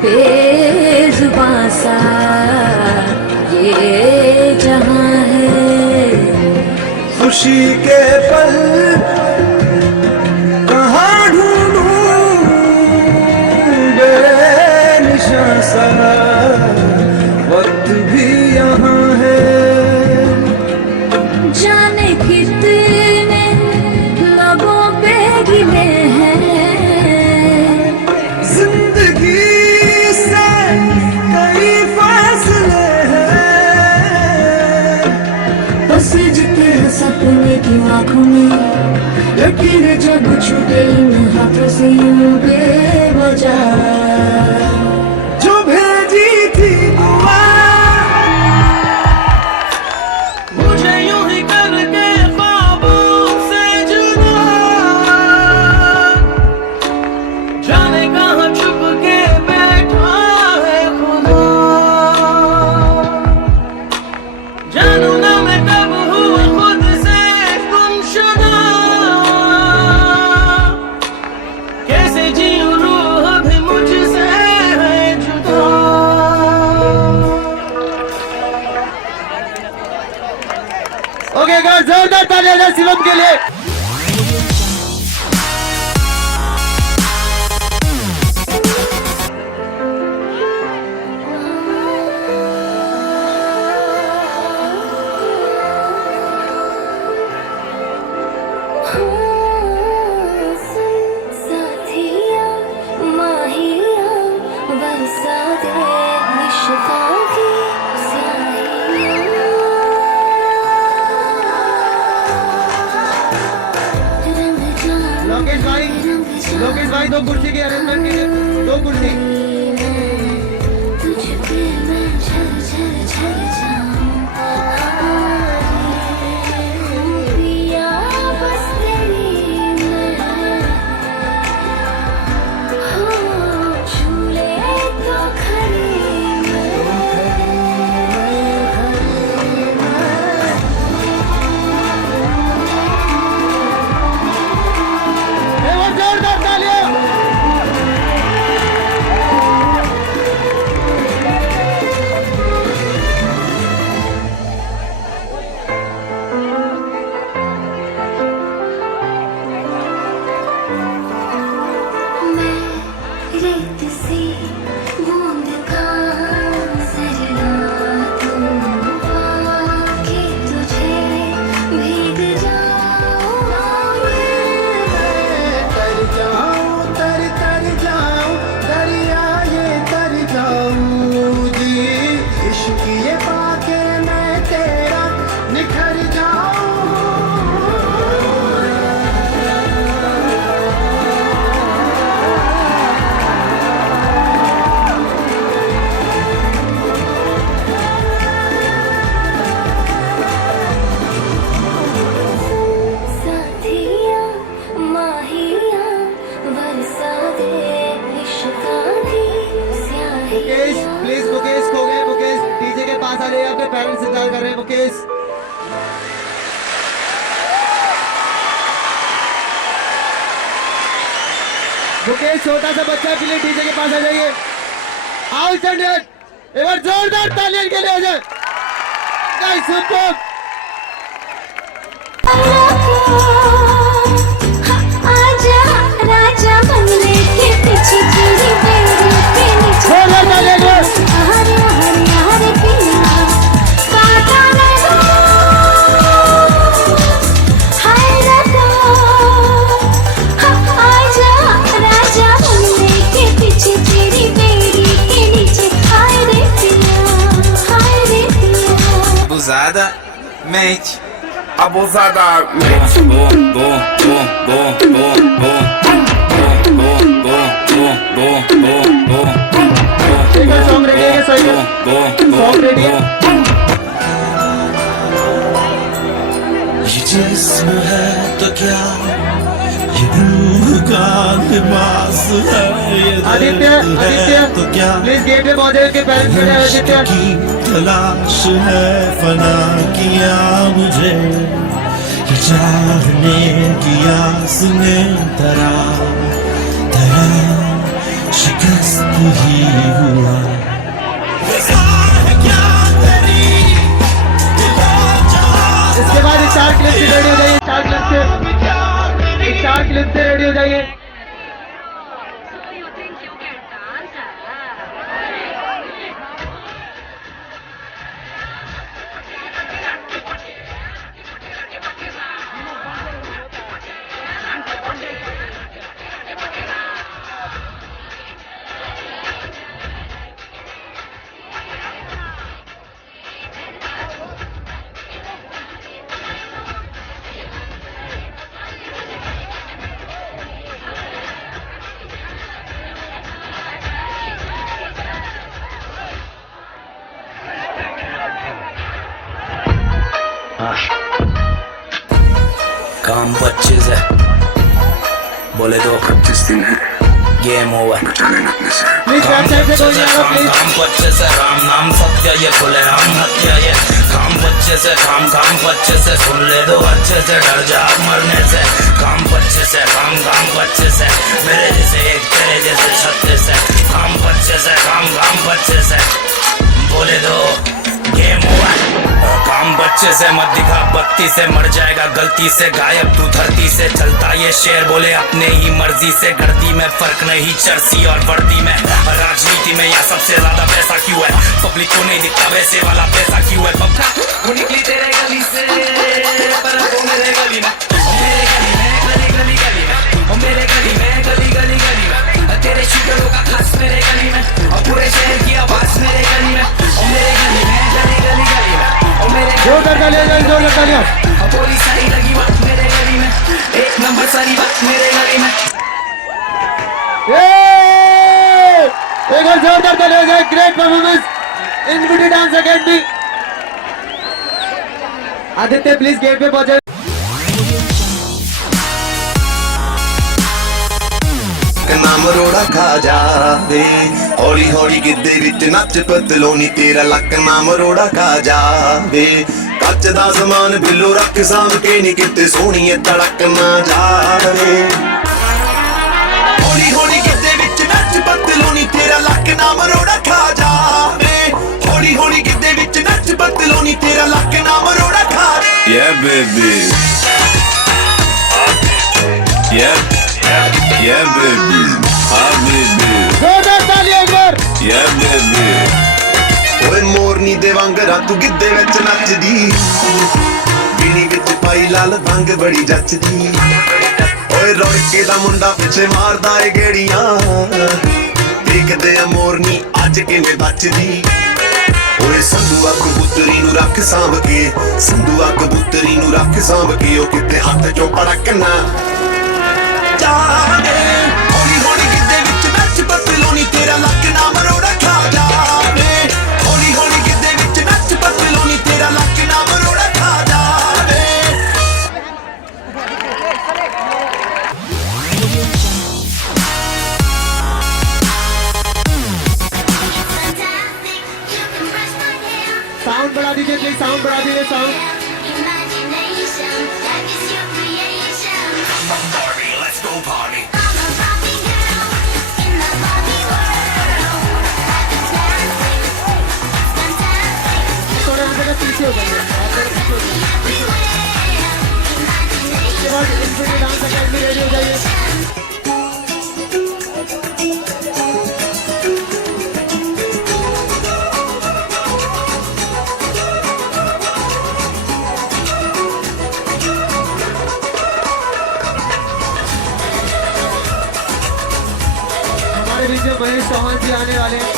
बेजुबां सा ये जहां है खुशी के पल कहाँ ढूंढूं बेनिशां सा वक्त भी यहाँ है जाने कितने लबों पे गिले हैं जिंदगी से कई फासले हैं बस जितने सपने की आँखों में लकीर जब छूटे इन हाथों से यूं बेवजह जो भेजी थी दुआ मुझे यूं ही करके ख्वाबों से जुदा जाने कहाँ छुप के बैठा है खुदा जानू ना मैं कब हुआ खुद से गुमशुदा कैसे जीऊं रूह भी मुझसे है जुदा। ओके गाइस जोरदार तालियां शिवम के लिए। साथिया माहिया बरसा दे इश्क़ की लोकेश भाई 2 कुर्सी की अरेंजमेंट कीजिए 2 कुर्सी। तुझ पे मैं छल छल छल जाऊं पिया बस तेरी मैं छू ले तो खरी जोरदार तालियां। रेत सी बूंद का सरला तुम पाके तुझे भीग जाऊं तर जाऊं तर तर जाऊं दरिया ये तर जाऊं जी इश्क ये पाके मैं तेरा निखर जाऊं। साथिया माहिया बरसा दे इश्क़ की स्याही मुकेश प्लीज मुकेश खो गए मुकेश डीजे के पास आ जाइए अपने पेरेंट्स इंतजार कर रहे हैं मुकेश। मुकेश छोटा सा बच्चा के लिए डीजे के पास आ जाइए। आओ स्टैंडर्ड एक बार जोरदार तालियां के लिए आ जाए गाइस सुपर। आजा राजा बंगले के पीछे तेरी बेड़ी के नीचे हरे हरे हरे पिया काटा लगा abusada. Go, go, go, go, go, go, go, go, go, go, go, go, go. Song ready है सही सॉन्ग रेडी है ये जिस्म है तो क्या, ये रूह का लिबास है, ये आदित्य आदित्य तो क्या, प्लीज गेट पे पहुंचे के पैर खड़े हैं आदित्य की तलाश है, फना किया मुझे ये चाहने की आस ने तरा तरा शिकस्त ही हुआ। इसके बाद एक 4 क्लिप से रेडी हो जाइए 4 क्लिप से रेडी हो जाइए काम 25 है, बोले तो 25 दिन है, game over. Please back side से कोई नहीं प्लीज काम 25 है, राम नाम सत्य ये खुले राम हत्या ये काम 25 है, काम 25 है, सुन ले दो अच्छे से, डर जा मरने से। काम 25 है, काम 25 है, मेरे जैसे एक तेरे जैसे 36 है। काम 25 है, काम 25 है, बोले दो गेम ओवर। काम 25 से मत दिखा 32 से, मर जाएगा गलती से, गायब तू धरती से। चलता ये शेर बोले अपने ही मर्जी से, गर्दी में फर्क नहीं चर्सी और वर्दी में। राजनीति में यहाँ सबसे ज्यादा पैसा क्यों है, पब्लिक को नहीं दिखता वैसे वाला पैसा क्यों है। बब्बा वो निकली तेरे गली से, पर वो मेरे गली में, मेरे गली में, गली गली गली में, और मेरे गली में, गली गली गली में, तेरे शूटरों का खास मेरे गली में, और पूरे शहर की आवाज मेरे गली में, और मेरे गली में, गली गली गली में, और मेरे जोर कर लिया जोर कर लिया और पूरी सारी लगी बात मेरे गली में, एक नंबर सारी बात मेरे गली में। एक और जोरदार तालियां हो जाए, great performance in beauty dance academy. Aditya please get पे पहुंचे। नाम रोड़ा खा जावे हौली हौली गिद्धे विच नच पतलोनी तेरा लक नाम रोड़ा खा जावे कच दा समान बिल्लो रख साम के नी किते सोहणीए तड़क ना जावे हौली हौली गिद्धे विच नच पतलोनी तेरा लक नाम रोड़ा खा जावे हौली हौली गिद्धे विच नच पतलोनी तेरा लक नाम रोड़ा खा Yeah baby Yeah baby, हाँ baby, जोरदार तालियां एक बार। yeah baby। ओए मोरनी दे वांगरा तू गिद्धे विच नचदी, बीनी विच पाई लाल भंग बड़ी जचदी। ओए रौड़के दा मुंडा पिछे मारदा ए गेड़ियां, देखदे आ मोरनी अज किवें बचदी। ओए संधुआ कबूतरी नू रख सांभ के, संधुआ कबूतरी नू रख सांभ के, ओ किते हत्थ चों पड़कना जावे हौली हौली गिद्धे विच नच पतलोनी तेरा लक नाम रोड़ा खा जावे हौली हौली गिद्धे विच नच पतलोनी तेरा लक नाम रोड़ा खा जावे। साउंड बढ़ा दीजिए प्लीज, साउंड बढ़ा दीजिए साउंड। Let's go party। थोड़ा अंदर का पीछे हो जाइए, आप लोग पीछे हो जाइए। उसके बाद इनफिनिटी डांस अकेडमी रेडी हो जाइए। हमारे बीच में महेश चौहान जी आने वाले हैं,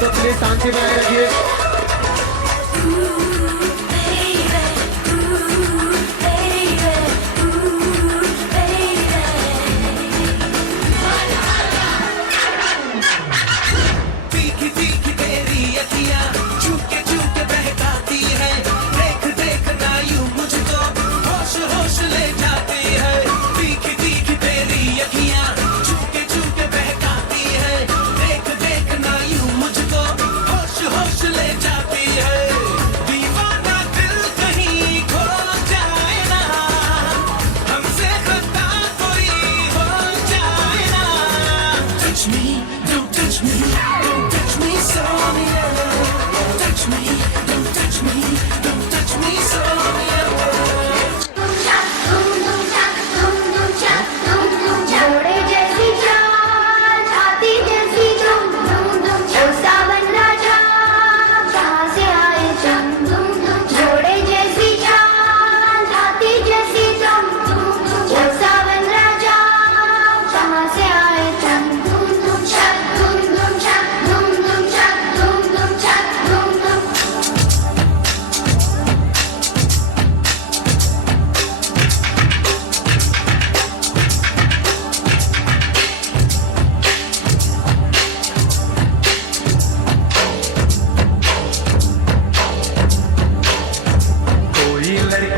तो प्लीज शांति बनाए रखिए।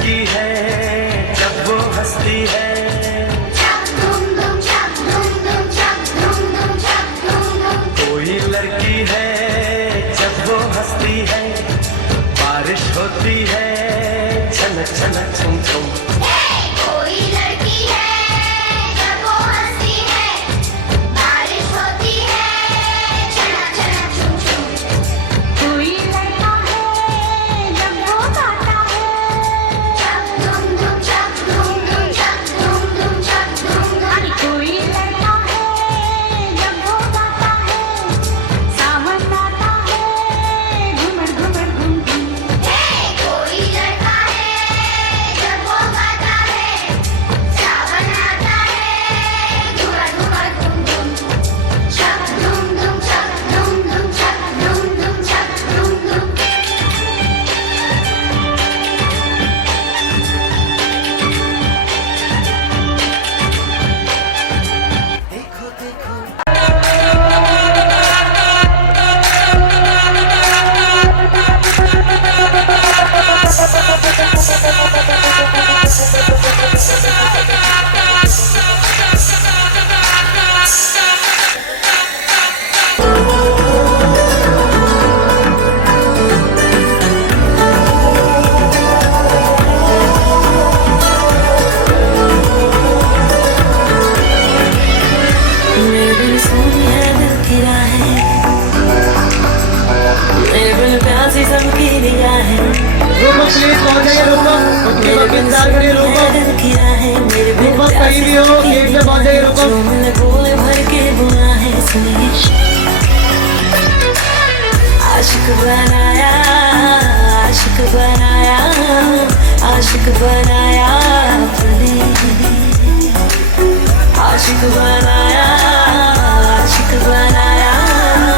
लड़की है जब वो हंसती है, कोई लड़की है जब वो हंसती है, बारिश होती है छनक छनक छुम छुम। कोई लड़की है जब वो हंसती है, बारिश होती है छनक छनक छुम छुम। कोई लड़का है जब वो गाता है, चक धुम धुम चक धुम धुम चक धुम धुम चक धुम धुम। कोई लड़का है जब वो गाता है, सावन आता है घुमर घुमर घुम घुम। कोई लड़का है जब वो गाता है, सावन आता है घुमर घुमर घुम घुम। चक धुम धुम चक धुम धुम चक धुम धुम चक धुम धुम। देखो देखो मेरे बिन सोनी है दिल की राहें, मेरे बिन प्यासी सबकी निगाहें। रुको प्लीज, पहुंच जाइए। रुको, उनके वक्त इंतजार करिए। रुको, दिल की राहें, मेरे बिन रुको, कहीं भी हो गेट पे पहुंच जाइए। रुको, जो मैंने बोले भर के बुआ है सुनिए। आशिक बनाया, आशिक बनाया, आशिक बनाया अपने, आशिक बनाया, आशिक बनाया।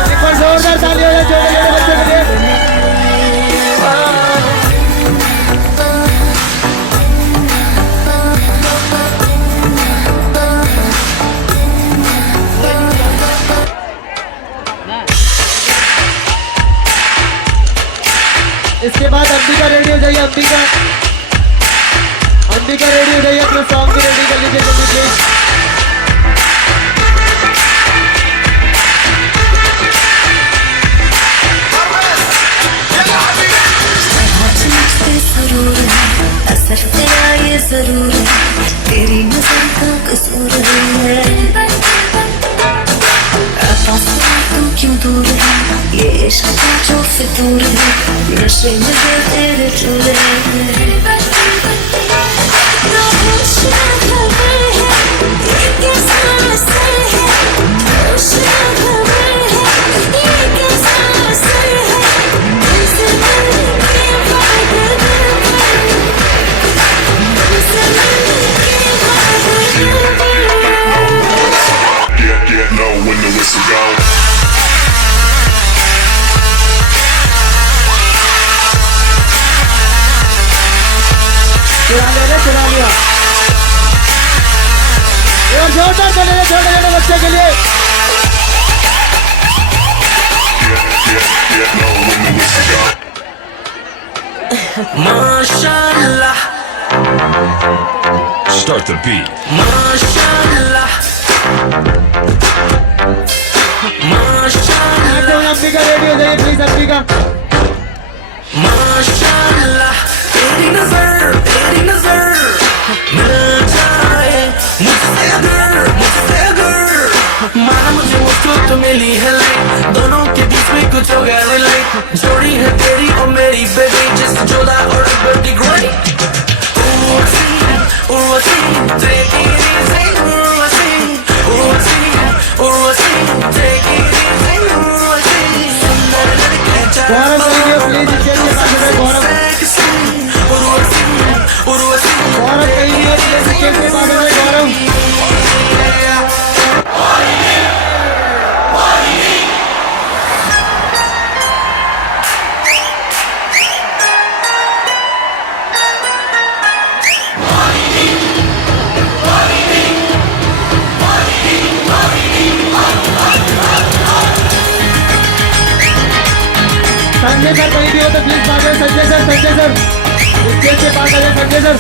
एक बार जोरदार ताली हो जाए छोटे छोटे बच्चों के लिए। इसके बाद अंबिका रेडी हो जाइए। अंबिका रेडी हो जाइए, अपना सॉन्ग भी रेडी कर लीजिए जल्दी प्लीज। जरूर है असर तेरा ये जरूर है, तेरी नजर का कसूर है। तू क्यों दूर है, ये इश्क का जो फितूर है, नशे में जो तेरे चूर है। चुरा लिया। और जोरदार चलेगा छोटे छोटे बच्चे के लिए। माशाल्लाह, Start the beat. माशाल्लाह, माशाल्लाह, अंबिका रेडी हो जाइए प्लीज। अंबिका माशाल्लाह, तेरी नजर मिल जाए मुझसे अगर माना मुझे मुझको तो मिली है लाइट, दोनों के बीच में कुछ हो गया रिलाइट, जोड़ी है तेरी और मेरी बेबी जैसे जोधा और Akbar the great. Urvashi take it easy, Urvashi take it easy, Urvashi सुंदर लड़की गौरव करेंगे प्लीज। स्टेज के पास में गौरव करेंगे प्लीज। स्टेज के पास में गौरव। संजय सर कहीं भी हो तो प्लीज बात है। संजय सर स्टेज के पास आ जाए संजय सर।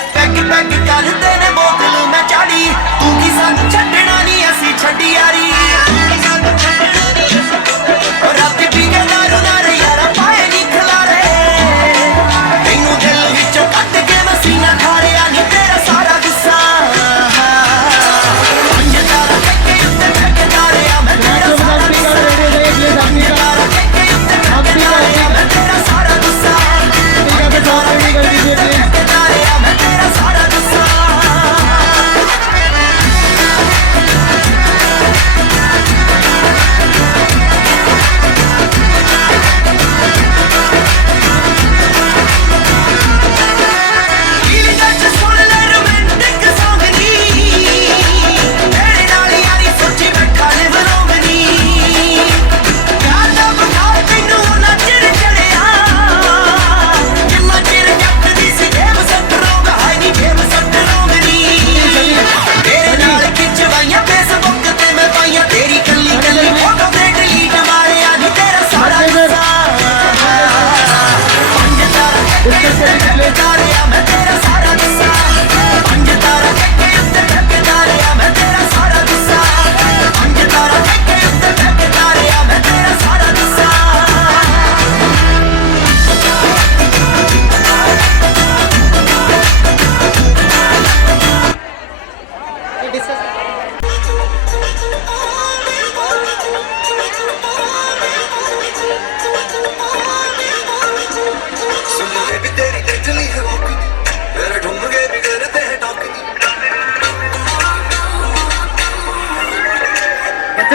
करते ने बोतल मैं चाड़ी तू की सानू छड्डना नहीं असी छड्डी यारी राती पी के दारू नाल यारा पाए नी खलारे तैनू दिल विचों कट के मसीना खा रहा नी तेरा सारा गुस्सा पंज तारा के उत्ते बैठ तारे मैं तेरा सारा गुस्सा मैं तेरा सारा गुस्सा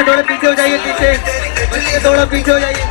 थोड़ा पीछे हो जाइए, पीछे थोड़ा पीछे हो जाइए।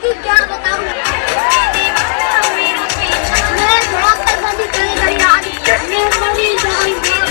की क्या बताऊं मैं थोड़ा बंदी करेगा यार मैं मरी जाऊंगा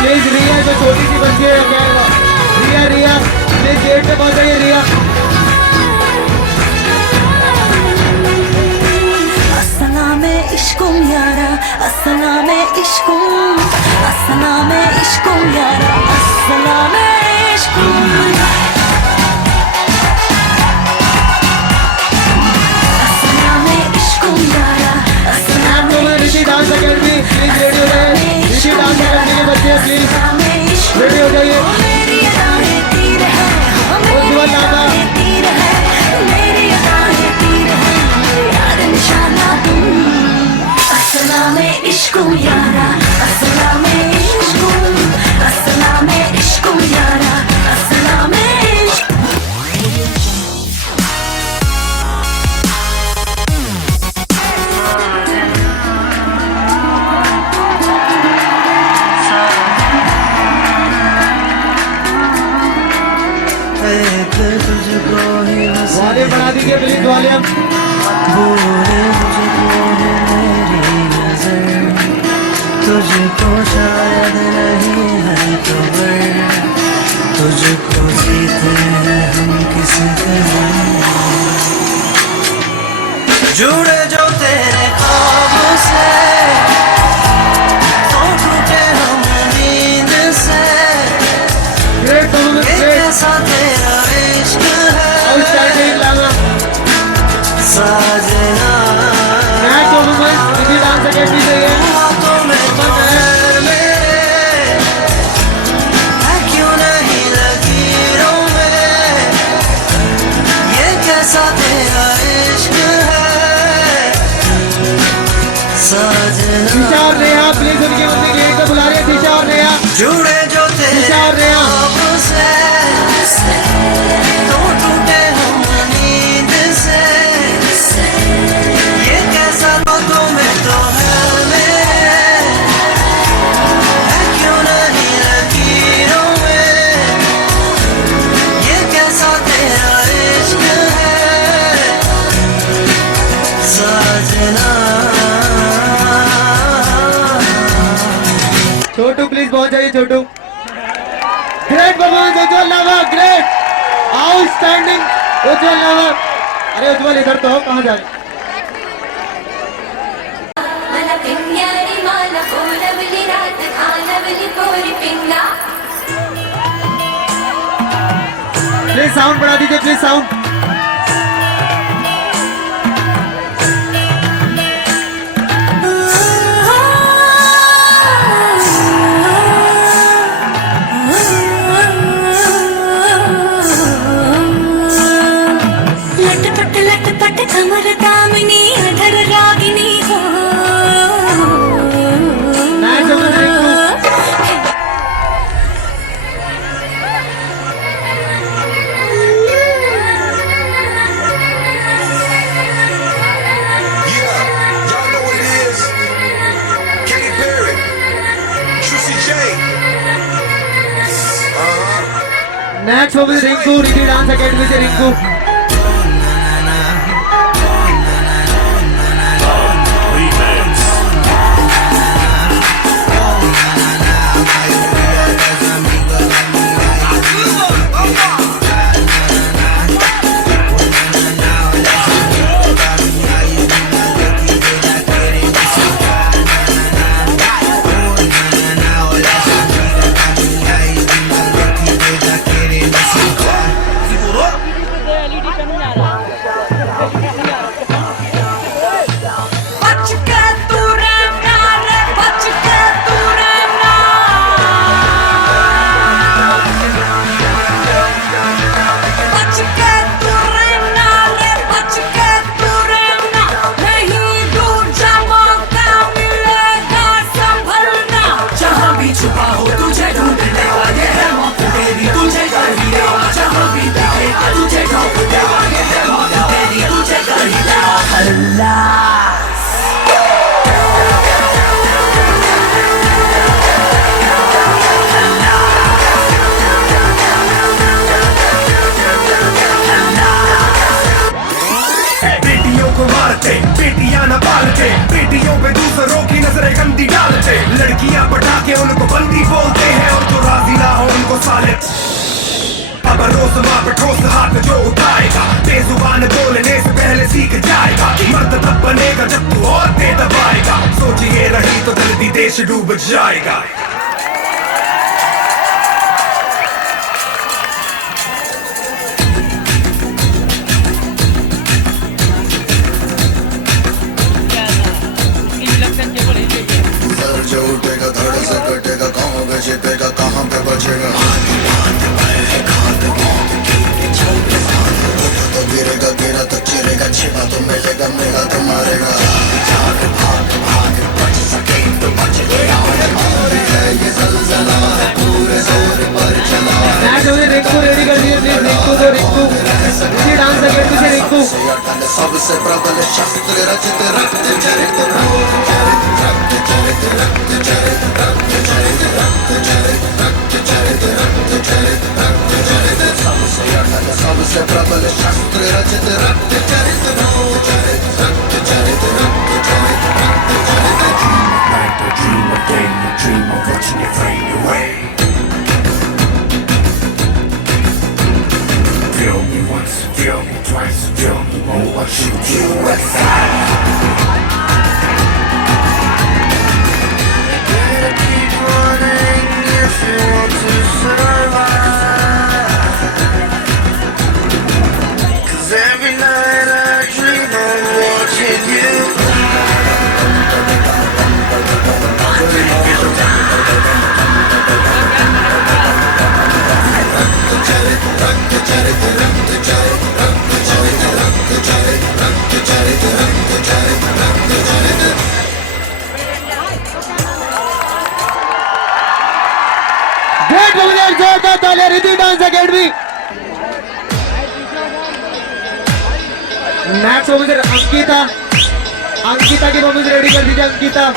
प्लीज रिया जो छोटी सी बच्ची है क्या है? रिया रिया प्लीज गेट पे पहुंच जाइए रिया। अस्सलामे इश्कुम यारा, अस्सलामे इश्कुम, अस्सलामे इश्कुम यारा, अस्सलामे इश्कुम, अस्सलामे इश्कुम यारा, अस्सलामे ऋषि डांस अकेडमी प्लीज रेडी हो जाइए। ऋषि डांस अकेडमी के बच्चे प्लीज रेडी हो जाइए। मेरी अदाएं तीर है, उज्ज्वल नागा तीर है, मेरी अदाएं तीर है, यार निशाना तुम। अस्सलामे इश्कुम यारा, अस्सलामे इश्कुम, अस्सलामे इश्कुम यारा, अस्सलामे इश्कुम। वॉल्यूम बढ़ा दीजिए प्लीज वॉल्यूम। तुझको शायद नहीं है खबर, तुझको जीते हैं हम किसी तरह, जुड़े जो तेरे ख्वाब से, तो टूटे हम नींद से, ये कैसा तेरा इश्क है साजना, डांस अकेडमी से ये बातों में तो है मेरे, है क्यों नहीं लकीरों में, ये कैसा तेरा इश्क है साजना। और नेहा प्लीज उनकी मम्मी गेट पे बुला रही है। दिशा और नेहा जुड़े जो तेरे ख्वाब से, तो टूटे हम नींद से, ये कैसा बातों में तो है मेरे, है क्यों नहीं लकीरों में, ये कैसा तेरा इश्क है साजना। छोटू प्लीज पहुंच जाइए छोटू। ग्रेट परफॉर्मेंस उज्ज्वल नामक, ग्रेट आउटस्टैंडिंग उज्ज्वल नामक। अरे उज्ज्वल इधर तो हो, कहाँ जा रहे? मला पिंग्यारी मला बोलवली रात घालवली गोरी पिंगा। प्लीज साउंड बढ़ा दीजिए प्लीज साउंड। लटपट लटपट कमर दामिनी अधर रागिनी हो। नेक्स्ट हो गई रिंकू, रिद्धि डांस अकेडमी से रिंकू। तब बनेगा जब तू और दे दबाएगा, सोच ये रही तो जल्दी देश डूब जाएगा। जो उठेगा धड़ से कटेगा, कहाँ पे छिपेगा कहाँ पे बचेगा, उठा तो गिरेगा, गिरा तो चिरेगा, छिपा तो मिलेगा, मिला तो मारेगा। बच सके तो बच गया, है ये ज़लज़ला है पूरे जोर पर चला। रिंकू रेडी कर दिए प्लीज, रिंकू तो रिंकू इसी डांस अकेडमी से रिंकू। सबसे प्रबल शस्त्र रचित रक्त चरित सबसे प्रबल शस्त्र रचित रक्त चरित dream again, you dream of watching it fade away. Feel me once, feel me twice, feel me more, I'll shoot you aside. Keep running if you want to survive. 'Cause every night I dream of watching you. Great women, जोरदार तालियां Riddhi dance academy. Next women Ankita, Ankita की वुमेन रेडी कर दीजिए। Ankita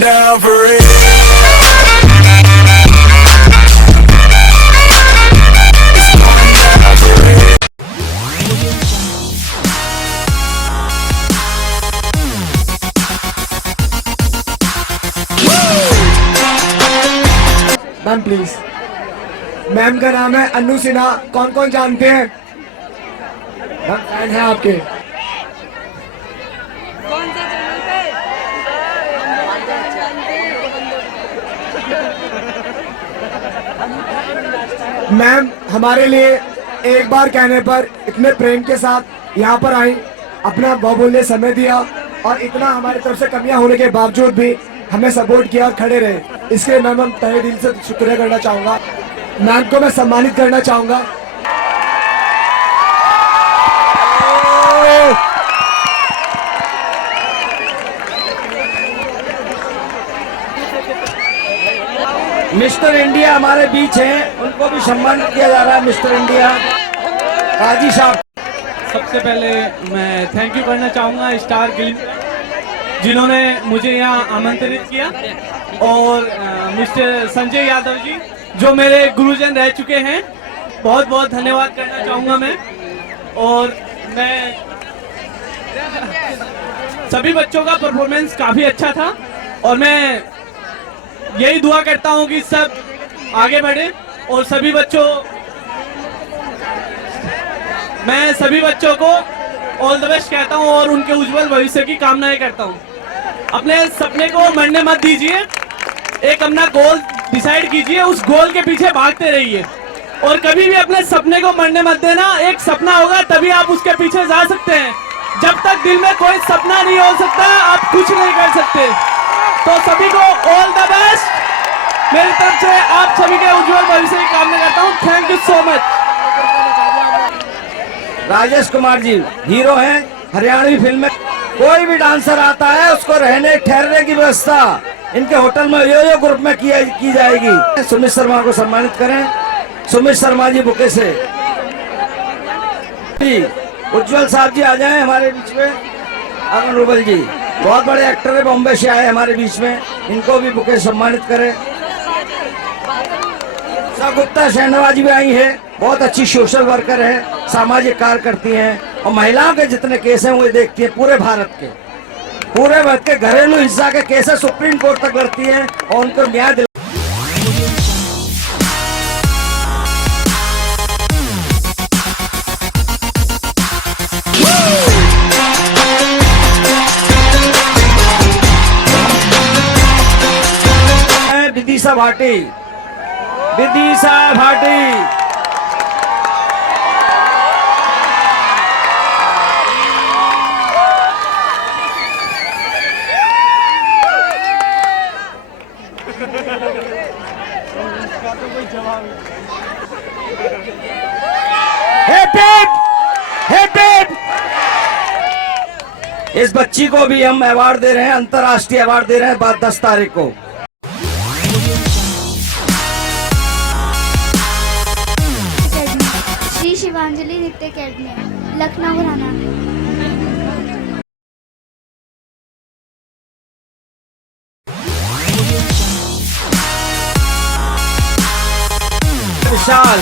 Down for it. Ma'am please. Ma'am का नाम है अन्नू सिन्हा, कौन कौन जानते हैं? मैम फैन है आपके। मैम हमारे लिए एक बार कहने पर इतने प्रेम के साथ यहाँ पर आई, अपना बहुमूल्य समय दिया और इतना हमारी तरफ से कमियां होने के बावजूद भी हमें सपोर्ट किया और खड़े रहे। इसके लिए मैम तहे दिल से शुक्रिया करना चाहूँगा। मैम को मैं सम्मानित करना चाहूँगा। मिस्टर इंडिया हमारे बीच हैं, उनको भी सम्मानित किया जा रहा है। मिस्टर इंडिया काजी साहब। सबसे पहले मैं थैंक यू करना चाहूँगा स्टार गिल जिन्होंने मुझे यहाँ आमंत्रित किया, और मिस्टर संजय यादव जी जो मेरे गुरुजन रह चुके हैं, बहुत बहुत धन्यवाद करना चाहूँगा मैं। और मैं सभी बच्चों का परफॉर्मेंस काफ़ी अच्छा था और मैं यही दुआ करता हूँ कि सब आगे बढ़े और मैं सभी बच्चों को ऑल द बेस्ट कहता हूँ और उनके उज्जवल भविष्य की कामनाएं करता हूँ। अपने सपने को मरने मत दीजिए, एक अपना गोल डिसाइड कीजिए, उस गोल के पीछे भागते रहिए और कभी भी अपने सपने को मरने मत देना। एक सपना होगा तभी आप उसके पीछे जा सकते हैं, जब तक दिल में कोई सपना नहीं हो सकता आप कुछ नहीं कर सकते। तो सभी को ऑल द बेस्ट मेरी तरफ से आप सभी के उज्जवल भविष्य की कामना करता हूँ। Thank you so much. Rajesh Kumar ji hero हैं हरियाणवी फिल्म में। कोई भी डांसर आता है उसको रहने ठहरने की व्यवस्था इनके होटल में यो ग्रुप में की जाएगी। सुमित शर्मा को सम्मानित करें। सुमित शर्मा जी बुके से जी। उज्जवल साहब जी आ जाएं हमारे बीच में। अरुण रूबल जी बहुत बड़े एक्टर है, बॉम्बे से आए हमारे बीच में, इनको भी बुके सम्मानित करें। गुप्ता शहनवाज भी आई है, बहुत अच्छी सोशल वर्कर है, सामाजिक कार्य करती हैं और महिलाओं के जितने केस हैं वो देखती है। पूरे भारत के घरेलू हिंसा के केस सुप्रीम कोर्ट तक लड़ती हैं और उनको न्याय दिला। विदिशा भाटी इस बच्ची को भी हम अवार्ड दे रहे हैं, अंतर्राष्ट्रीय अवार्ड दे रहे हैं 10 तारीख को। श्री शिवांजलि नृत्य अकेडमी लखनऊ हरियाणा। विशाल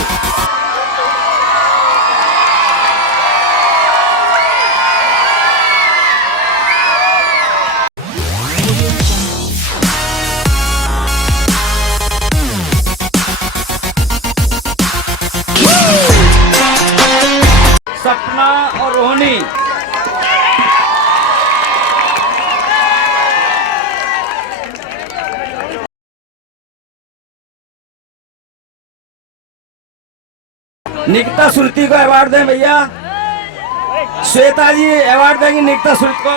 सपना और रोहिणी निकिता सुरती को अवार्ड दें भैया। श्वेता जी अवार्ड देंगी निकिता सुरती को।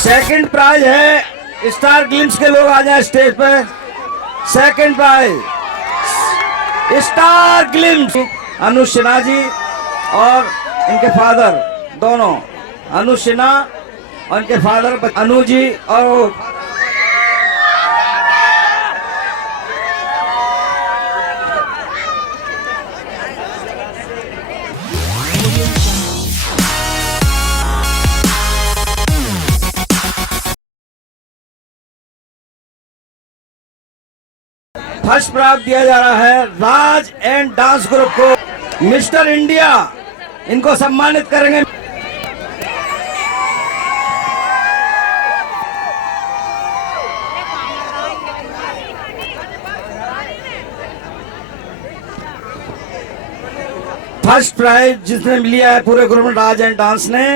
सेकंड प्राइज है स्टार ग्लिम्स के लोग आ जाए स्टेज पे। सेकंड प्राइज स्टार ग्लिम्स अनु सिन्हा जी और इनके फादर दोनों, अनु सिन्हा और इनके फादर अनु जी और फर्स्ट प्राप्त दिया जा रहा है राज एंड डांस ग्रुप को। मिस्टर इंडिया इनको सम्मानित करेंगे। फर्स्ट प्राइज जिसने लिया है पूरे ग्रुप में राज एंड डांस ने,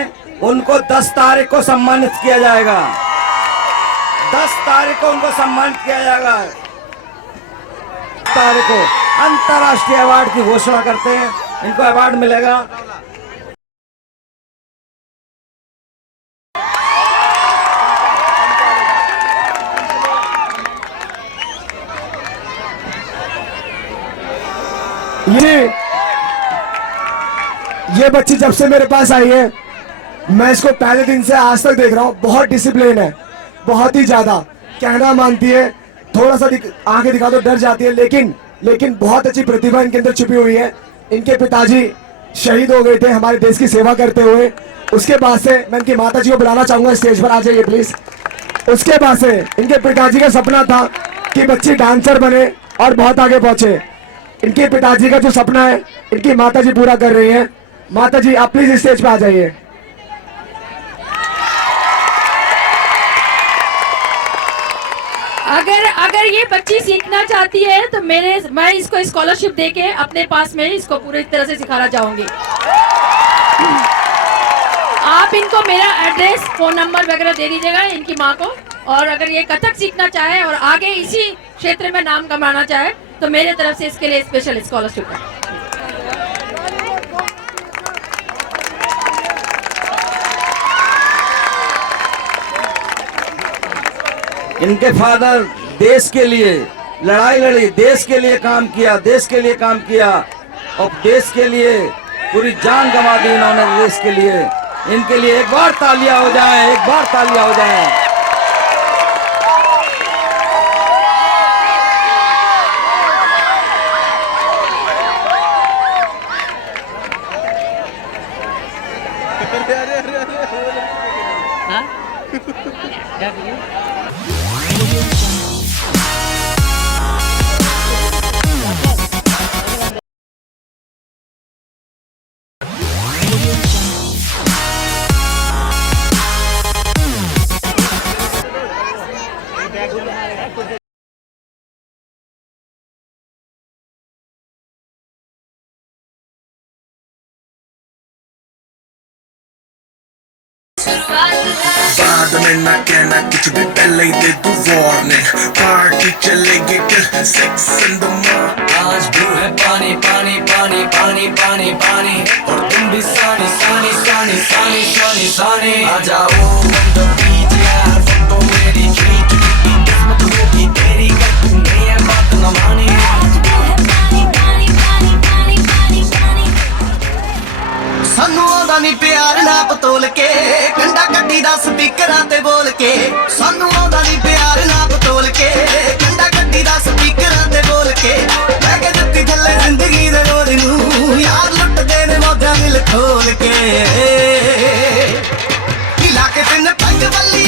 उनको 10 तारीख को सम्मानित किया जाएगा। 10 तारीख को उनको सम्मानित किया जाएगा। तारीख को अंतर्राष्ट्रीय अवार्ड की घोषणा करते हैं, इनको अवार्ड मिलेगा। ये बच्ची जब से मेरे पास आई है, मैं इसको पहले दिन से आज तक देख रहा हूँ। बहुत डिसिप्लिन है, बहुत ही ज्यादा कहना मानती है। थोड़ा सा आगे दिखा तो डर जाती है, लेकिन लेकिन बहुत अच्छी प्रतिभा इनके अंदर छुपी हुई है। इनके पिताजी शहीद हो गए थे हमारे देश की सेवा करते हुए। उसके बाद से मैं इनकी माता जी को बुलाना चाहूंगा, स्टेज पर आ जाइए प्लीज। उसके बाद से इनके पिताजी का सपना था कि बच्ची डांसर बने और बहुत आगे पहुंचे। इनके पिताजी का जो सपना है इनकी माता जी पूरा कर रही है। माता जी आप प्लीज स्टेज पे आ जाइए। अगर ये बच्ची सीखना चाहती है तो मैं इसको स्कॉलरशिप देके अपने पास में इसको पूरी तरह से सिखाना चाहूंगी। आप इनको मेरा एड्रेस, फोन नंबर वगैरह दे दीजिएगा इनकी माँ को। और अगर ये कथक सीखना चाहे और आगे इसी क्षेत्र में नाम कमाना चाहे तो मेरे तरफ से इसके लिए स्पेशल स्कॉलरशिप है। इनके फादर देश के लिए लड़ाई लड़ी, देश के लिए काम किया, देश के लिए काम किया और देश के लिए पूरी जान गंवा दी इन्होंने देश के लिए। इनके लिए एक बार तालियां हो जाए, एक बार तालियां हो जाए। बाद में ना कहना कुछ भी, पहले ही दे दूं वार्निंग। पार्टी चलेगी till 6 in the morning। आज ब्लू है पानी पानी पानी पानी पानी पानी, और तुम भी सानी सानी सानी सानी सानी सानी। आ जाओ on the beat यार, फोटो मेरी खींच की किस्मत होगी तेरी, कर तूने ये बात न मानी। सानू आंदा नी प्यार नाप तोल के, कंडा कड्डी दा स्पीकरां ते बोल के। सानू आंदा नी प्यार नाप तोल के, कंडा कड्डी दा स्पीकरां ते बोल के। मैं के जत्ती थल्ले जिंदगी दे रोज नू यार लुटदे ने मौजा दिल खोल के। हिला के तिन पग बल्ली